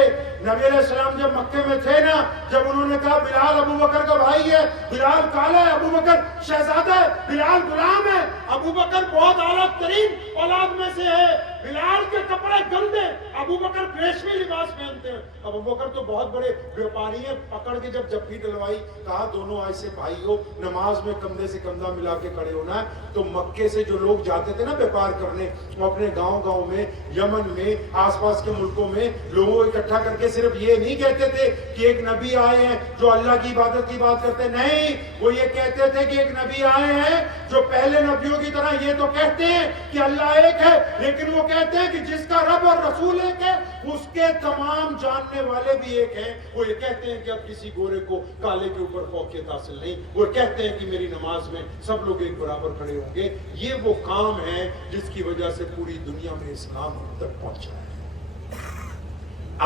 نبی علیہ السلام جب مکے میں تھے نا، جب انہوں نے کہا بلال ابو بکر کا بھائی ہے، بلال کالا ہے، ابو بکر شہزادہ ہے، بلال غلام ہے، ابو بکر بہت اعلیٰ ترین اولاد میں سے ہے، بلال کے کپڑے گندے، ابو بکر ریشمی لباس پہنتے ہیں. ابو بکر تو بہت بڑے بیوپاری ہیں، پکڑ کے جب جفی ڈلوائی کہا دونوں ایسے بھائی ہو، نماز میں کندھے سے کندھا ملا کے کھڑے ہونا ہے. تو مکے سے جو لوگ جاتے تھے نا بیپار کرنے، وہ اپنے گاؤں میں، یمن میں، آس پاس کے ملکوں میں لوگوں کو اکٹھا کر کے صرف یہ نہیں کہتے تھے کہ ایک نبی آئے ہیں جو اللہ کی عبادت کی بات کرتے ہیں، نہیں، وہ یہ کہتے تھے کہ ایک نبی آئے ہیں جو پہلے نبیوں کی طرح یہ تو کہتے ہیں کہ اللہ ایک ہے، لیکن وہ کہتے ہیں کہ جس کا رب اور رسول ایک ہے اس کے تمام جاننے والے بھی ایک ہیں. وہ یہ کہتے ہیں کہ اب کسی گورے کو کالے کے اوپر فوقیت حاصل نہیں. وہ کہتے ہیں کہ میری نماز میں سب لوگ ایک برابر کھڑے ہوں گے. یہ وہ کام ہے جس کی وجہ سے پوری دنیا میں اسلام تک پہنچا ہے.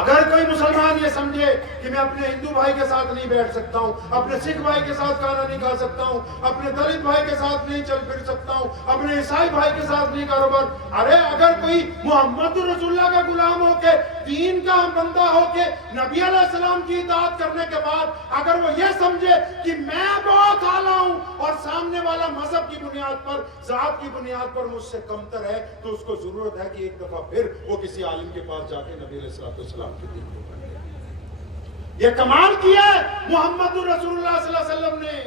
اگر کوئی مسلمان یہ سمجھے کہ میں اپنے ہندو بھائی کے ساتھ نہیں بیٹھ سکتا ہوں، اپنے سکھ بھائی کے ساتھ کھانا نہیں کھا سکتا ہوں، اپنے دلت بھائی کے ساتھ نہیں چل پھر سکتا ہوں، اپنے عیسائی بھائی کے ساتھ نہیں کاروبار، ارے اگر کوئی محمد رسول اللہ کا غلام ہو کے، دین کا بندہ ہو کے، نبی علیہ السلام کی اطاعت کرنے کے بعد اگر وہ یہ سمجھے کہ میں بہت اعلیٰ ہوں اور سامنے والا مذہب کی بنیاد پر، ذات کی بنیاد پر مجھ سے کمتر ہے، تو اس کو ضرورت ہے کہ ایک دفعہ پھر وہ کسی عالم کے پاس جا کے نبی علیہ السلام کی دین کو پڑھے. یہ کمال کیا ہے محمد رسول اللہ صلی اللہ علیہ وسلم نے.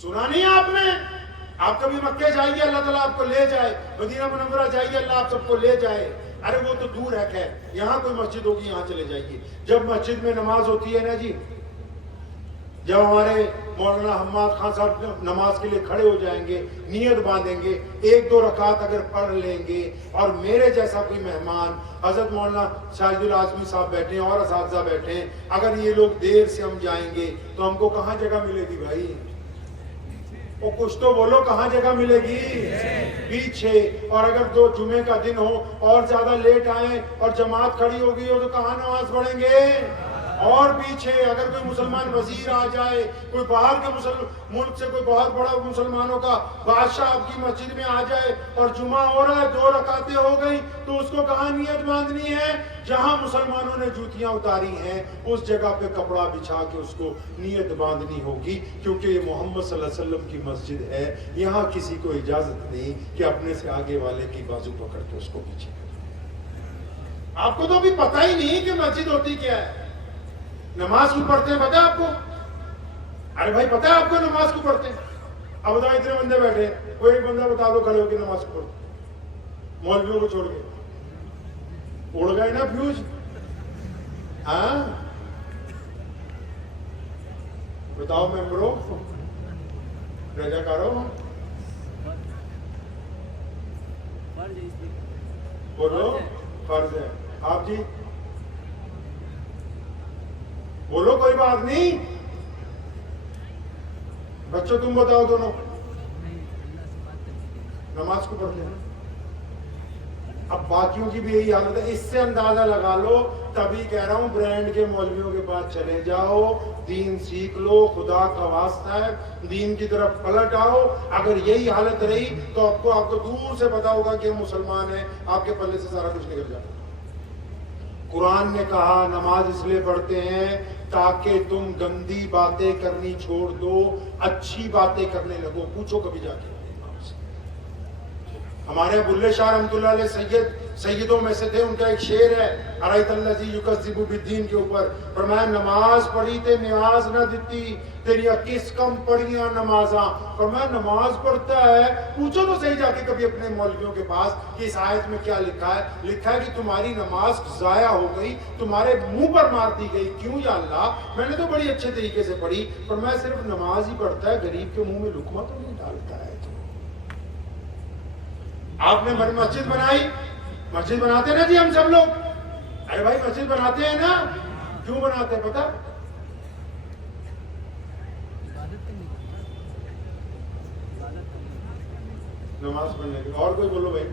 سنا نہیں آپ نے؟ آپ کبھی مکے جائیے اللہ تعالیٰ آپ کو لے جائے، مدینہ منورہ جائیے اللہ آپ سب کو لے جائے. ارے وہ تو دور ہے، خیر یہاں کوئی مسجد ہوگی یہاں چلے جائیے. جب مسجد میں نماز ہوتی ہے نا جی، جب ہمارے مولانا حماد خان صاحب نماز کے لیے کھڑے ہو جائیں گے، نیت باندھیں گے، ایک دو رکعت اگر پڑھ لیں گے، اور میرے جیسا کوئی مہمان، حضرت مولانا شاہد العظمی صاحب بیٹھے ہیں اور اساتذہ بیٹھے ہیں، اگر یہ لوگ دیر سے ہم جائیں گے تو ہم کو کہاں جگہ ملے گی بھائی؟ وہ کچھ تو بولو، کہاں جگہ ملے گی؟ پیچھے. اور اگر دو جمعے کا دن ہو اور زیادہ لیٹ آئیں اور جماعت کھڑی ہو گئی ہو تو کہاں نماز پڑھیں گے؟ اور پیچھے. اگر کوئی مسلمان وزیر آ جائے، کوئی باہر کے ملک سے کوئی بہت بڑا مسلمانوں کا بادشاہ آپ کی مسجد میں آ جائے اور جمعہ ہو رہا ہے، 2 رکعتیں ہو گئی، تو اس کو کہاں نیت باندھنی ہے؟ جہاں مسلمانوں نے جوتیاں اتاری ہیں اس جگہ پہ کپڑا بچھا کے اس کو نیت باندھنی ہوگی، کیونکہ یہ محمد صلی اللہ علیہ وسلم کی مسجد ہے. یہاں کسی کو اجازت نہیں کہ اپنے سے آگے والے کی بازو پکڑ کے اس کو پیچھے کرے. آپ کو تو بھی پتہ ہی نہیں کہ مسجد ہوتی کیا ہے. نماز کیوں پڑھتے ہیں پتہ ہے آپ کو؟ ارے بھائی پتہ ہے آپ کو نماز کیوں پڑھتے ہیں؟ اب بتاؤ اتنے بندے بیٹھے ہیں، کوئی ایک بندہ بتا دو کھڑے ہو کے نماز کو پڑھتے. مولویوں کو چھوڑ کے اڑ گئے نا فیوز. ہاں بتاؤ ممبرو، رجا کارو، بولو فرض ہے. آپ جی بولو، کوئی بات نہیں. بچوں تم بتاؤ دونوں نماز کو پڑھتے ہیں. اب باقیوں کی بھی یہی حالت ہے. اس سے اندازہ لگا لو. تبھی کہہ رہا ہوں برانڈ کے مولویوں کے پاس چلے جاؤ، دین سیکھ لو، خدا کا واسطہ ہے، دین کی طرف پلٹ آؤ. اگر یہی حالت رہی تو آپ کو دور سے پتا ہوگا کہ ہم مسلمان ہیں، آپ کے پلے سے سارا کچھ نکل جائے. قرآن نے کہا نماز اس لیے پڑھتے ہیں تاکہ تم گندی باتیں کرنی چھوڑ دو، اچھی باتیں کرنے لگو. پوچھو کبھی جا کے ہمارے بلے شاہ رحمۃ اللہ علیہ سیدوں میں سے تھے. ان کا ایک شعر ہے ارایت الذی یکذب بالدین کے اوپر. فرمایا نماز پڑھی تے نیاز نہ دتی، تیریاں کس کم پڑھیاں نمازاں. فرمایا نماز پڑھتا ہے، پوچھو تو صحیح جا کے کبھی اپنے مولویوں کے پاس کہ اس آیت میں کیا لکھا ہے. لکھا ہے کہ تمہاری نماز ضائع ہو گئی، تمہارے منہ پر مار دی گئی. کیوں یا اللہ؟ میں نے تو بڑی اچھے طریقے سے پڑھی. فرمایا صرف نماز ہی پڑھتا ہے، غریب کے منہ میں لقمہ تو نہیں ڈالتا ہے. آپ نے مسجد بنائی، مسجد بناتے ہیں نا جی ہم سب لوگ. ارے بھائی مسجد بناتے ہیں نا، کیوں بناتے ہیں پتا؟ نماز پڑھنے کے. اور کوئی بولو بھائی.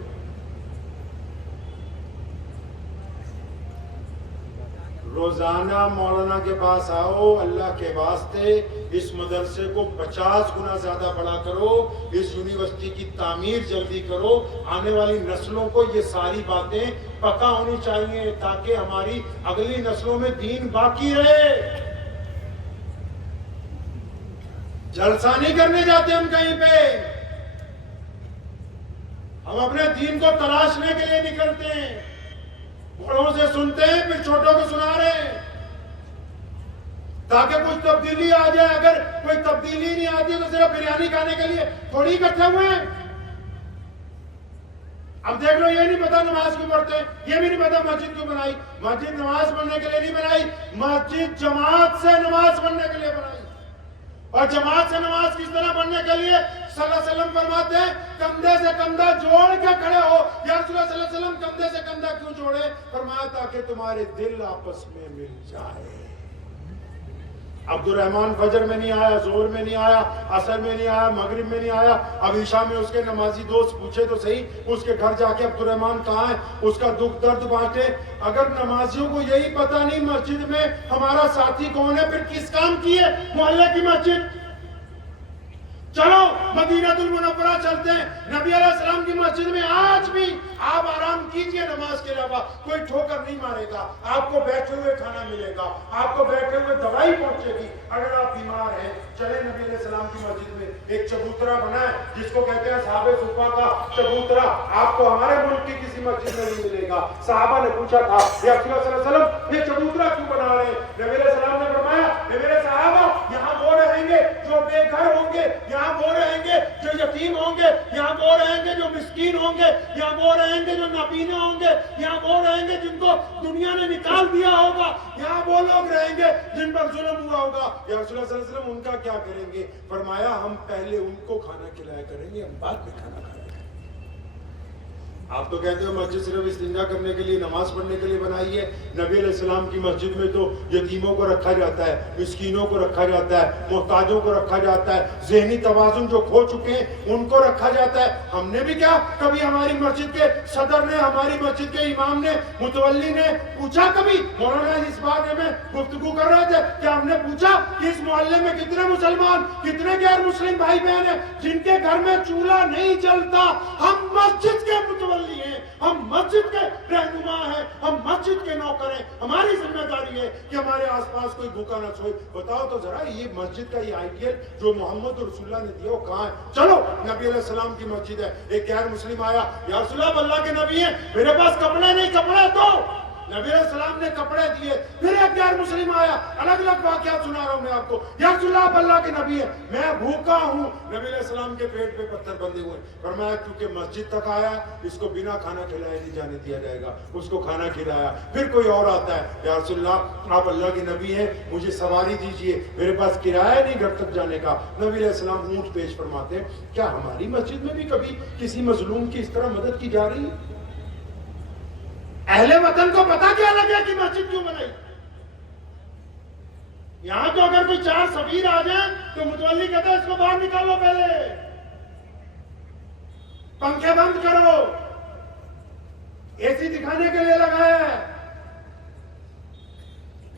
روزانہ مولانا کے پاس آؤ، اللہ کے واسطے اس مدرسے کو 50 گنا زیادہ بڑا کرو، اس یونیورسٹی کی تعمیر جلدی کرو. آنے والی نسلوں کو یہ ساری باتیں پکا ہونی چاہیے تاکہ ہماری اگلی نسلوں میں دین باقی رہے. جلسہ نہیں کرنے جاتے ہم کہیں پہ، ہم اپنے دین کو تلاشنے کے لیے نکلتے ہیں. بڑوں سے سنتے ہیں پھر چھوٹوں کو سنا رہے ہیں تاکہ کچھ تبدیلی آ جائے. اگر کوئی تبدیلی نہیں آتی تو صرف بریانی کھانے کے لیے تھوڑی اکٹھے ہوئے ہیں. اب دیکھ لو، یہ نہیں پتا نماز کیوں پڑھتے ہیں، یہ بھی نہیں پتا مسجد کیوں بنائی. مسجد نماز پڑھنے کے لیے نہیں بنائی، مسجد جماعت سے نماز پڑھنے کے لیے بنائی. اور جماعت سے نماز کس طرح پڑھنے کے لیے؟ صلی اللہ علیہ وسلم فرماتے ہیں کندھے سے کندھا جوڑ کے کھڑے ہو. یا رسول اللہ صلی اللہ علیہ وسلم کندھے سے کندھا کیوں جوڑے؟ فرمایا تاکہ تمہارے دل آپس میں مل جائے. عبد الرحمن فجر میں نہیں آیا، ظہر میں نہیں آیا، عصر میں نہیں آیا، مغرب میں نہیں آیا. اب عشاء میں اس کے نمازی دوست پوچھے تو صحیح، اس کے گھر جا کے عبد الرحمن کہاں ہے، اس کا دکھ درد بانٹے. اگر نمازیوں کو یہی پتہ نہیں مسجد میں ہمارا ساتھی کون ہے، پھر کس کام کی ہے محلے کی مسجد؟ چلو مدینہ المنورہ چلتے ہیں. نبی علیہ السلام کی مسجد میں آج بھی آپ آرام کیجئے، نماز کے علاوہ کوئی ٹھوکر نہیں مارے گا. آپ کو بیٹھے ہوئے کھانا ملے گا، آپ کو بیٹھے ہوئے دوائی پہنچے گی. اگر آپ بیمار ہیں چلے نبی علیہ السلام کی مسجد میں. ایک چبوترا بنا ہے جس کو کہتے ہیں صحابہ صفا کا چبوترا. آپ کو ہمارے ملک کی کسی مسجد میں نہیں ملے گا. صحابہ نے پوچھا تھا یا رسول اللہ صلی اللہ علیہ وسلم یہ چبوترا کیوں بنا رہے ہیں؟ نبی علیہ السلام نے فرمایا میرے صحابہ یہاں وہ رہیں گے جو بے گھر ہوں گے، یہاں وہ رہیں گے جو یتیم ہوں گے، یہاں وہ رہیں گے جو مسکین ہوں گے، یہاں وہ رہیں گے جو نابینا ہوں گے، یہاں وہ رہیں گے جن کو دنیا نے نکال دیا ہوگا، یہاں وہ لوگ رہیں گے جن پر ظلم ہوا ہوگا. یا رسول اللہ صلی اللہ علیہ وسلم ان کا کیا کریں گے؟ فرمایا ہم پہلے ان کو کھانا کھلایا کریں گے، ہم بعد میں کھانا کھایا کریں گے. آپ تو کہتے ہو مسجد صرف استنجا کرنے کے لیے، نماز پڑھنے کے لیے بنائی ہے. نبی علیہ السلام کی مسجد میں تو یتیموں کو رکھا جاتا ہے، مسکینوں کو رکھا جاتا ہے، محتاجوں کو رکھا جاتا ہے، ذہنی توازن جو کھو چکے ہیں ان کو رکھا جاتا ہے. ہم نے بھی کیا کبھی ہماری مسجد کے صدر نے، ہماری مسجد کے امام نے، متولی نے پوچھا کبھی؟ مولانا اس بارے میں گفتگو کر رہے تھے کہ ہم نے پوچھا کہ اس محلے میں کتنے مسلمان، کتنے غیر مسلم بھائی بہن ہیں جن کے گھر میں چولہا نہیں جلتا؟ ہم مسجد کے متولی ہیں، ہم مسجد کے رہنما ہیں، ہم مسجد کے نوکر ہیں. ہماری ذمہ داری ہے کہ ہمارے آس پاس کوئی بھوکا نہ سوئے. بتاؤ تو ذرا یہ مسجد کا یہ آئیڈیل جو محمد رسول اللہ نے دیا وہ کہاں ہے؟ چلو نبی علیہ السلام کی مسجد ہے. ایک غیر مسلم آیا، یا رسول اللہ کے نبی ہیں، میرے پاس کپڑے نہیں، کپڑے تو نبی علیہ السلام نے کپڑے دیے. پھر ایک غیر مسلم آیا، الگ الگ واقعات سنا رہا ہوں میں آپ کو. یا رسول اللہ کے نبی ہے، میں بھوکا ہوں. نبی علیہ السلام کے پیٹ پہ پتھر بندھے ہوئے. فرمایا کیونکہ مسجد تک آیا اس کو بنا کھانا کھلائے نہیں جانے دیا جائے گا. اس کو کھانا کھلایا. پھر کوئی اور آتا ہے، یا رسول اللہ آپ اللہ کے نبی ہیں، مجھے سواری دیجئے، میرے پاس کرایہ نہیں گھر تک جانے کا. نبی علیہ السلام اونٹ پیش فرماتے ہیں. کیا ہماری مسجد میں بھی کبھی کسی مظلوم کی اس طرح مدد کی جا رہی ہے؟ اہل وطن کو پتا کیا لگے کہ مسجد کیوں بنائی؟ یہاں تو اگر کوئی 4 سفیر آ جائیں تو متولی کہتا ہے اس کو باہر نکالو، پہلے پنکھے بند کرو، اے سی دکھانے کے لیے لگایا ہے.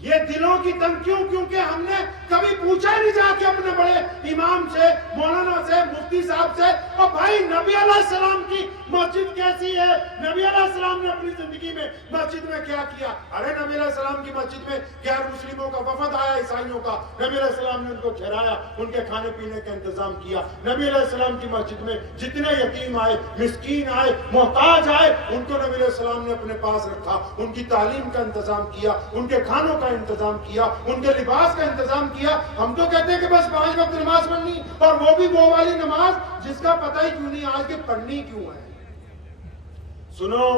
یہ دلوں کی تنگ کیوں؟ کیونکہ ہم نے کبھی پوچھا نہیں جا کے اپنے بڑے امام سے، مولانا سے، مفتی صاحب سے، اور بھائی نبی علیہ السلام کی مسجد کیسی ہے، نبی علیہ السلام نے اپنی زندگی میں مسجد میں کیا کیا؟ ارے نبی علیہ السلام کی مسجد میں غیر مسلموں کا وفد آیا، عیسائیوں کا، نبی علیہ السلام نے ان کو ٹھہرایا، ان کے کھانے پینے کا انتظام کیا۔ نبی علیہ السلام کی مسجد میں جتنے یتیم آئے، مسکین آئے، محتاج آئے، ان کو نبی علیہ السلام نے اپنے پاس رکھا، ان کی تعلیم کا انتظام کیا، ان کے کھانوں کا انتظام کیا، ان کے لباس کا انتظام کیا۔ ہم تو کہتے ہیں کہ بس 5 وقت نماز پڑھنی، اور وہ بھی وہ والی نماز جس کا پتہ ہی کیوں نہیں آج کہ پڑھنی کیوں ہے۔ سنو،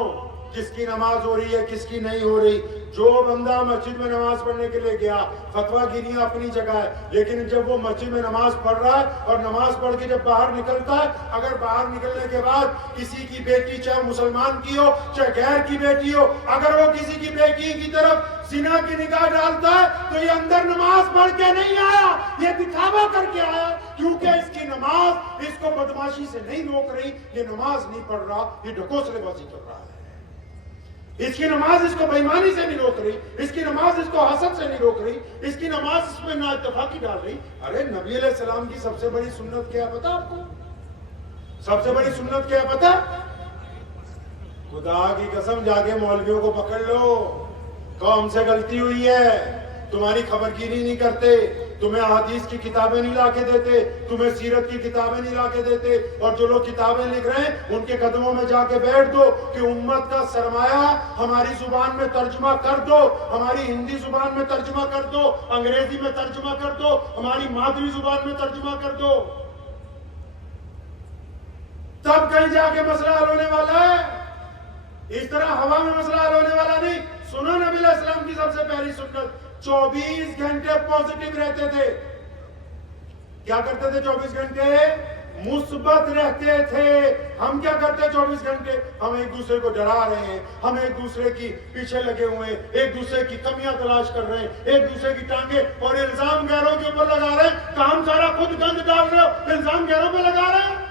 کس کی نماز ہو رہی ہے، کس کی نہیں ہو رہی۔ جو بندہ مسجد میں نماز پڑھنے کے لیے گیا، فتویٰ گیریاں اپنی جگہ ہے، لیکن جب وہ مسجد میں نماز پڑھ رہا ہے اور نماز پڑھ کے جب باہر نکلتا ہے، اگر باہر نکلنے کے بعد کسی کی بیٹی، چاہے مسلمان کی ہو چاہے غیر کی بیٹی ہو، اگر وہ کسی کی بیٹی کی طرف زنا کی نگاہ ڈالتا ہے تو یہ اندر نماز پڑھ کے نہیں آیا، یہ دکھاوا کر کے آیا، کیونکہ اس کی نماز اس کو بدماشی سے نہیں روک رہی، یہ نماز نہیں پڑھ رہا، یہ ڈھکوسلے بازی کر رہا ہے۔ اس کی نماز اس کو بے ایمانی سے نہیں روک رہی، اس کی نماز اس کو حسد سے نہیں روک رہی، اس کی نماز اس میں نا اتفاقی ڈال رہی۔ ارے نبی علیہ السلام کی سب سے بڑی سنت کیا پتا آپ کو؟ سب سے بڑی سنت کیا پتا؟ خدا کی قسم، جا کے مولویوں کو پکڑ لو، کہو ہم سے غلطی ہوئی ہے، تمہاری خبرگیری نہیں کرتے، تمہیں احادیث کی کتابیں نہیں لا کے دیتے، تمہیں سیرت کی کتابیں نہیں لا کے دیتے، اور جو لوگ کتابیں لکھ رہے ہیں ان کے قدموں میں جا کے بیٹھ دو کہ امت کا سرمایہ ہماری زبان میں ترجمہ کر دو، ہماری ہندی زبان میں ترجمہ کر دو، انگریزی میں ترجمہ کر دو، ہماری مادری زبان میں ترجمہ کر دو، تب کہیں جا کے مسئلہ حل ہونے والا ہے۔ اس طرح ہوا میں مسئلہ حل ہونے والا نہیں۔ سنو، نبی علیہ السلام کی سب سے پہلی سنت، 24 گھنٹے پوزیٹیو رہتے تھے۔ کیا کرتے تھے 24 گھنٹے؟ مثبت رہتے تھے۔ ہم کیا کرتے 24 گھنٹے؟ ہم ایک دوسرے کو ڈرا رہے ہیں، ہم ایک دوسرے کی پیچھے لگے ہوئے ہیں، ایک دوسرے کی کمیاں تلاش کر رہے ہیں، ایک دوسرے کی ٹانگیں اور الزام غیروں کے اوپر لگا رہے ہیں۔ کام سارا خود گند ڈال رہے ہو، الزام غیروں پہ لگا رہے ہیں۔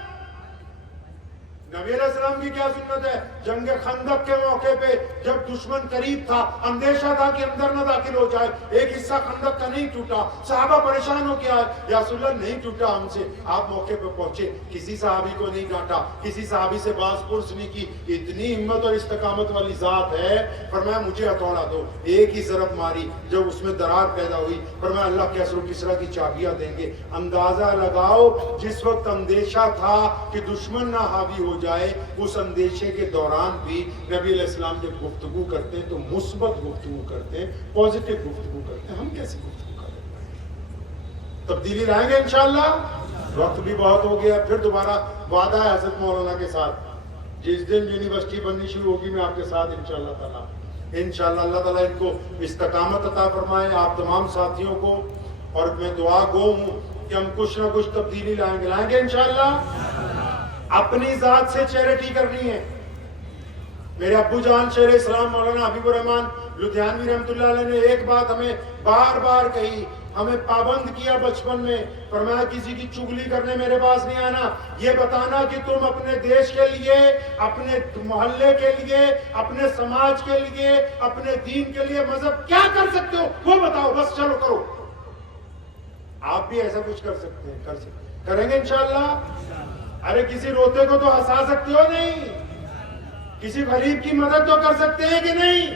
نبی علیہ السلام کی کیا سنت ہے؟ جنگ خندق کے موقع پہ جب دشمن قریب تھا، اندیشہ تھا کہ اندر نہ داخل ہو جائے، ایک حصہ خندق کا نہیں ٹوٹا، صحابہ پریشان ہو گیا، یا رسول اللہ نہیں ٹوٹا ہم سے۔ آپ موقع پہ پہنچے، کسی صحابی کو نہیں ڈانٹا، کسی صحابی سے باز پرس نہیں کی، اتنی ہمت اور استقامت والی ذات ہے۔ فرمایا مجھے ہتھوڑا دو، ایک ہی ضرب ماری، جب اس میں درار پیدا ہوئی، فرمایا اللہ کیسر و کسریٰ کی چابیاں دیں گے۔ اندازہ لگاؤ، جس وقت اندیشہ تھا کہ دشمن نہ حاوی ہو جائے، اس اندیشے کے دوران بھی نبی علیہ السلام جب گفتگو کرتے ہیں تو مثبت گفتگو کرتے ہیں، پوزیٹو گفتگو کرتے ہیں۔ ہم کیسی گفتگو کر رہے ہیں؟ تبدیلی لائیں گے انشاءاللہ۔ وقت بھی بہت ہو گیا، پھر دوبارہ وعدہ ہے حضرت مولانا کے ساتھ، جس دن یونیورسٹی بننی شروع ہوگی میں آپ کے ساتھ انشاءاللہ تعالی، انشاءاللہ اللہ تعالیٰ ان کو استقامت عطا فرمائے، آپ تمام ساتھیوں کو، اور میں دعا گو ہوں کہ ہم کچھ نہ کچھ تبدیلی لائیں گے انشاءاللہ۔ اپنی ذات سے چیریٹی کرنی ہے۔ میرے ابو جان شیخ اسلام مولانا حبیب الرحمان لدھیانوی رحمۃ اللہ علیہ نے ایک بات ہمیں بار بار کہی، ہمیں پابند کیا بچپن میں، فرمایا کسی کی چگلی کرنے میرے پاس نہیں آنا، یہ بتانا کہ تم اپنے دیش کے لیے، اپنے محلے کے لیے، اپنے سماج کے لیے، اپنے دین کے لیے، مذہب کیا کر سکتے ہو وہ بتاؤ، بس چلو کرو۔ آپ بھی ایسا کچھ کر سکتے ہیں، کریں گے انشاءاللہ۔ ارے کسی روتے کو تو ہنسا سکتے ہو نہیں، کسی غریب کی مدد تو کر سکتے ہیں کہ نہیں،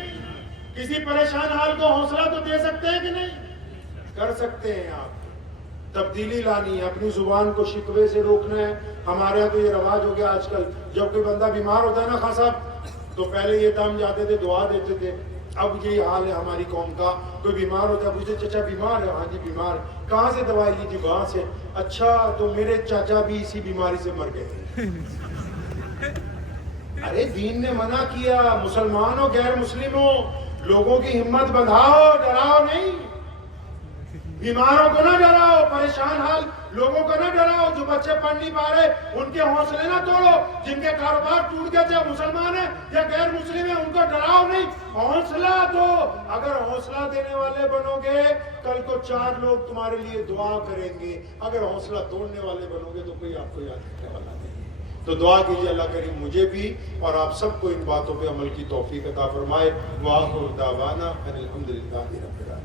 کسی پریشان حال کو حوصلہ تو دے سکتے ہیں کہ نہیں، کر سکتے ہیں۔ آپ تبدیلی لانی ہے، اپنی زبان کو شکوے سے روکنا ہے۔ ہمارے یہاں تو یہ رواج ہو گیا آج کل، جب کوئی بندہ بیمار ہوتا ہے نا خان صاحب، تو پہلے یہ تھا ہم جاتے تھے دعا دیتے تھے، اب یہی حال ہے ہماری قوم کا، کوئی بیمار ہوتا ہے پوچھتے چچا بیمار ہے؟ ہاں جی بیمار ہے۔ کہاں سے دوائی لی؟ جی وہاں سے۔ اچھا تو میرے چاچا بھی اسی بیماری سے مر گئے۔ ارے دین نے منع کیا، مسلمان ہو غیر مسلم ہو، لوگوں کی ہمت بندھاؤ، ڈراؤ نہیں، بیماروں کو نہ ڈراؤ، پریشان حال لوگوں کو نہ ڈراؤ، جو بچے پڑھ نہیں پا رہے ان کے حوصلے نہ توڑو، جن کے کاروبار ٹوٹ گئے چاہے مسلمان ہیں یا غیر مسلم ہیں ان کو ڈراؤ نہیں، حوصلہ دو۔ اگر حوصلہ دینے والے بنو گے کل کو 4 لوگ تمہارے لیے دعا کریں گے، اگر حوصلہ توڑنے والے بنو گے تو کوئی آپ کو یاد کرنے والا نہیں۔ تو دعا کیجیے اللہ کریم مجھے بھی اور آپ سب کو ان باتوں پہ عمل کی توفیق عطا فرمائے۔ وآخر دعوانا ان الحمد للہ رب العالمین۔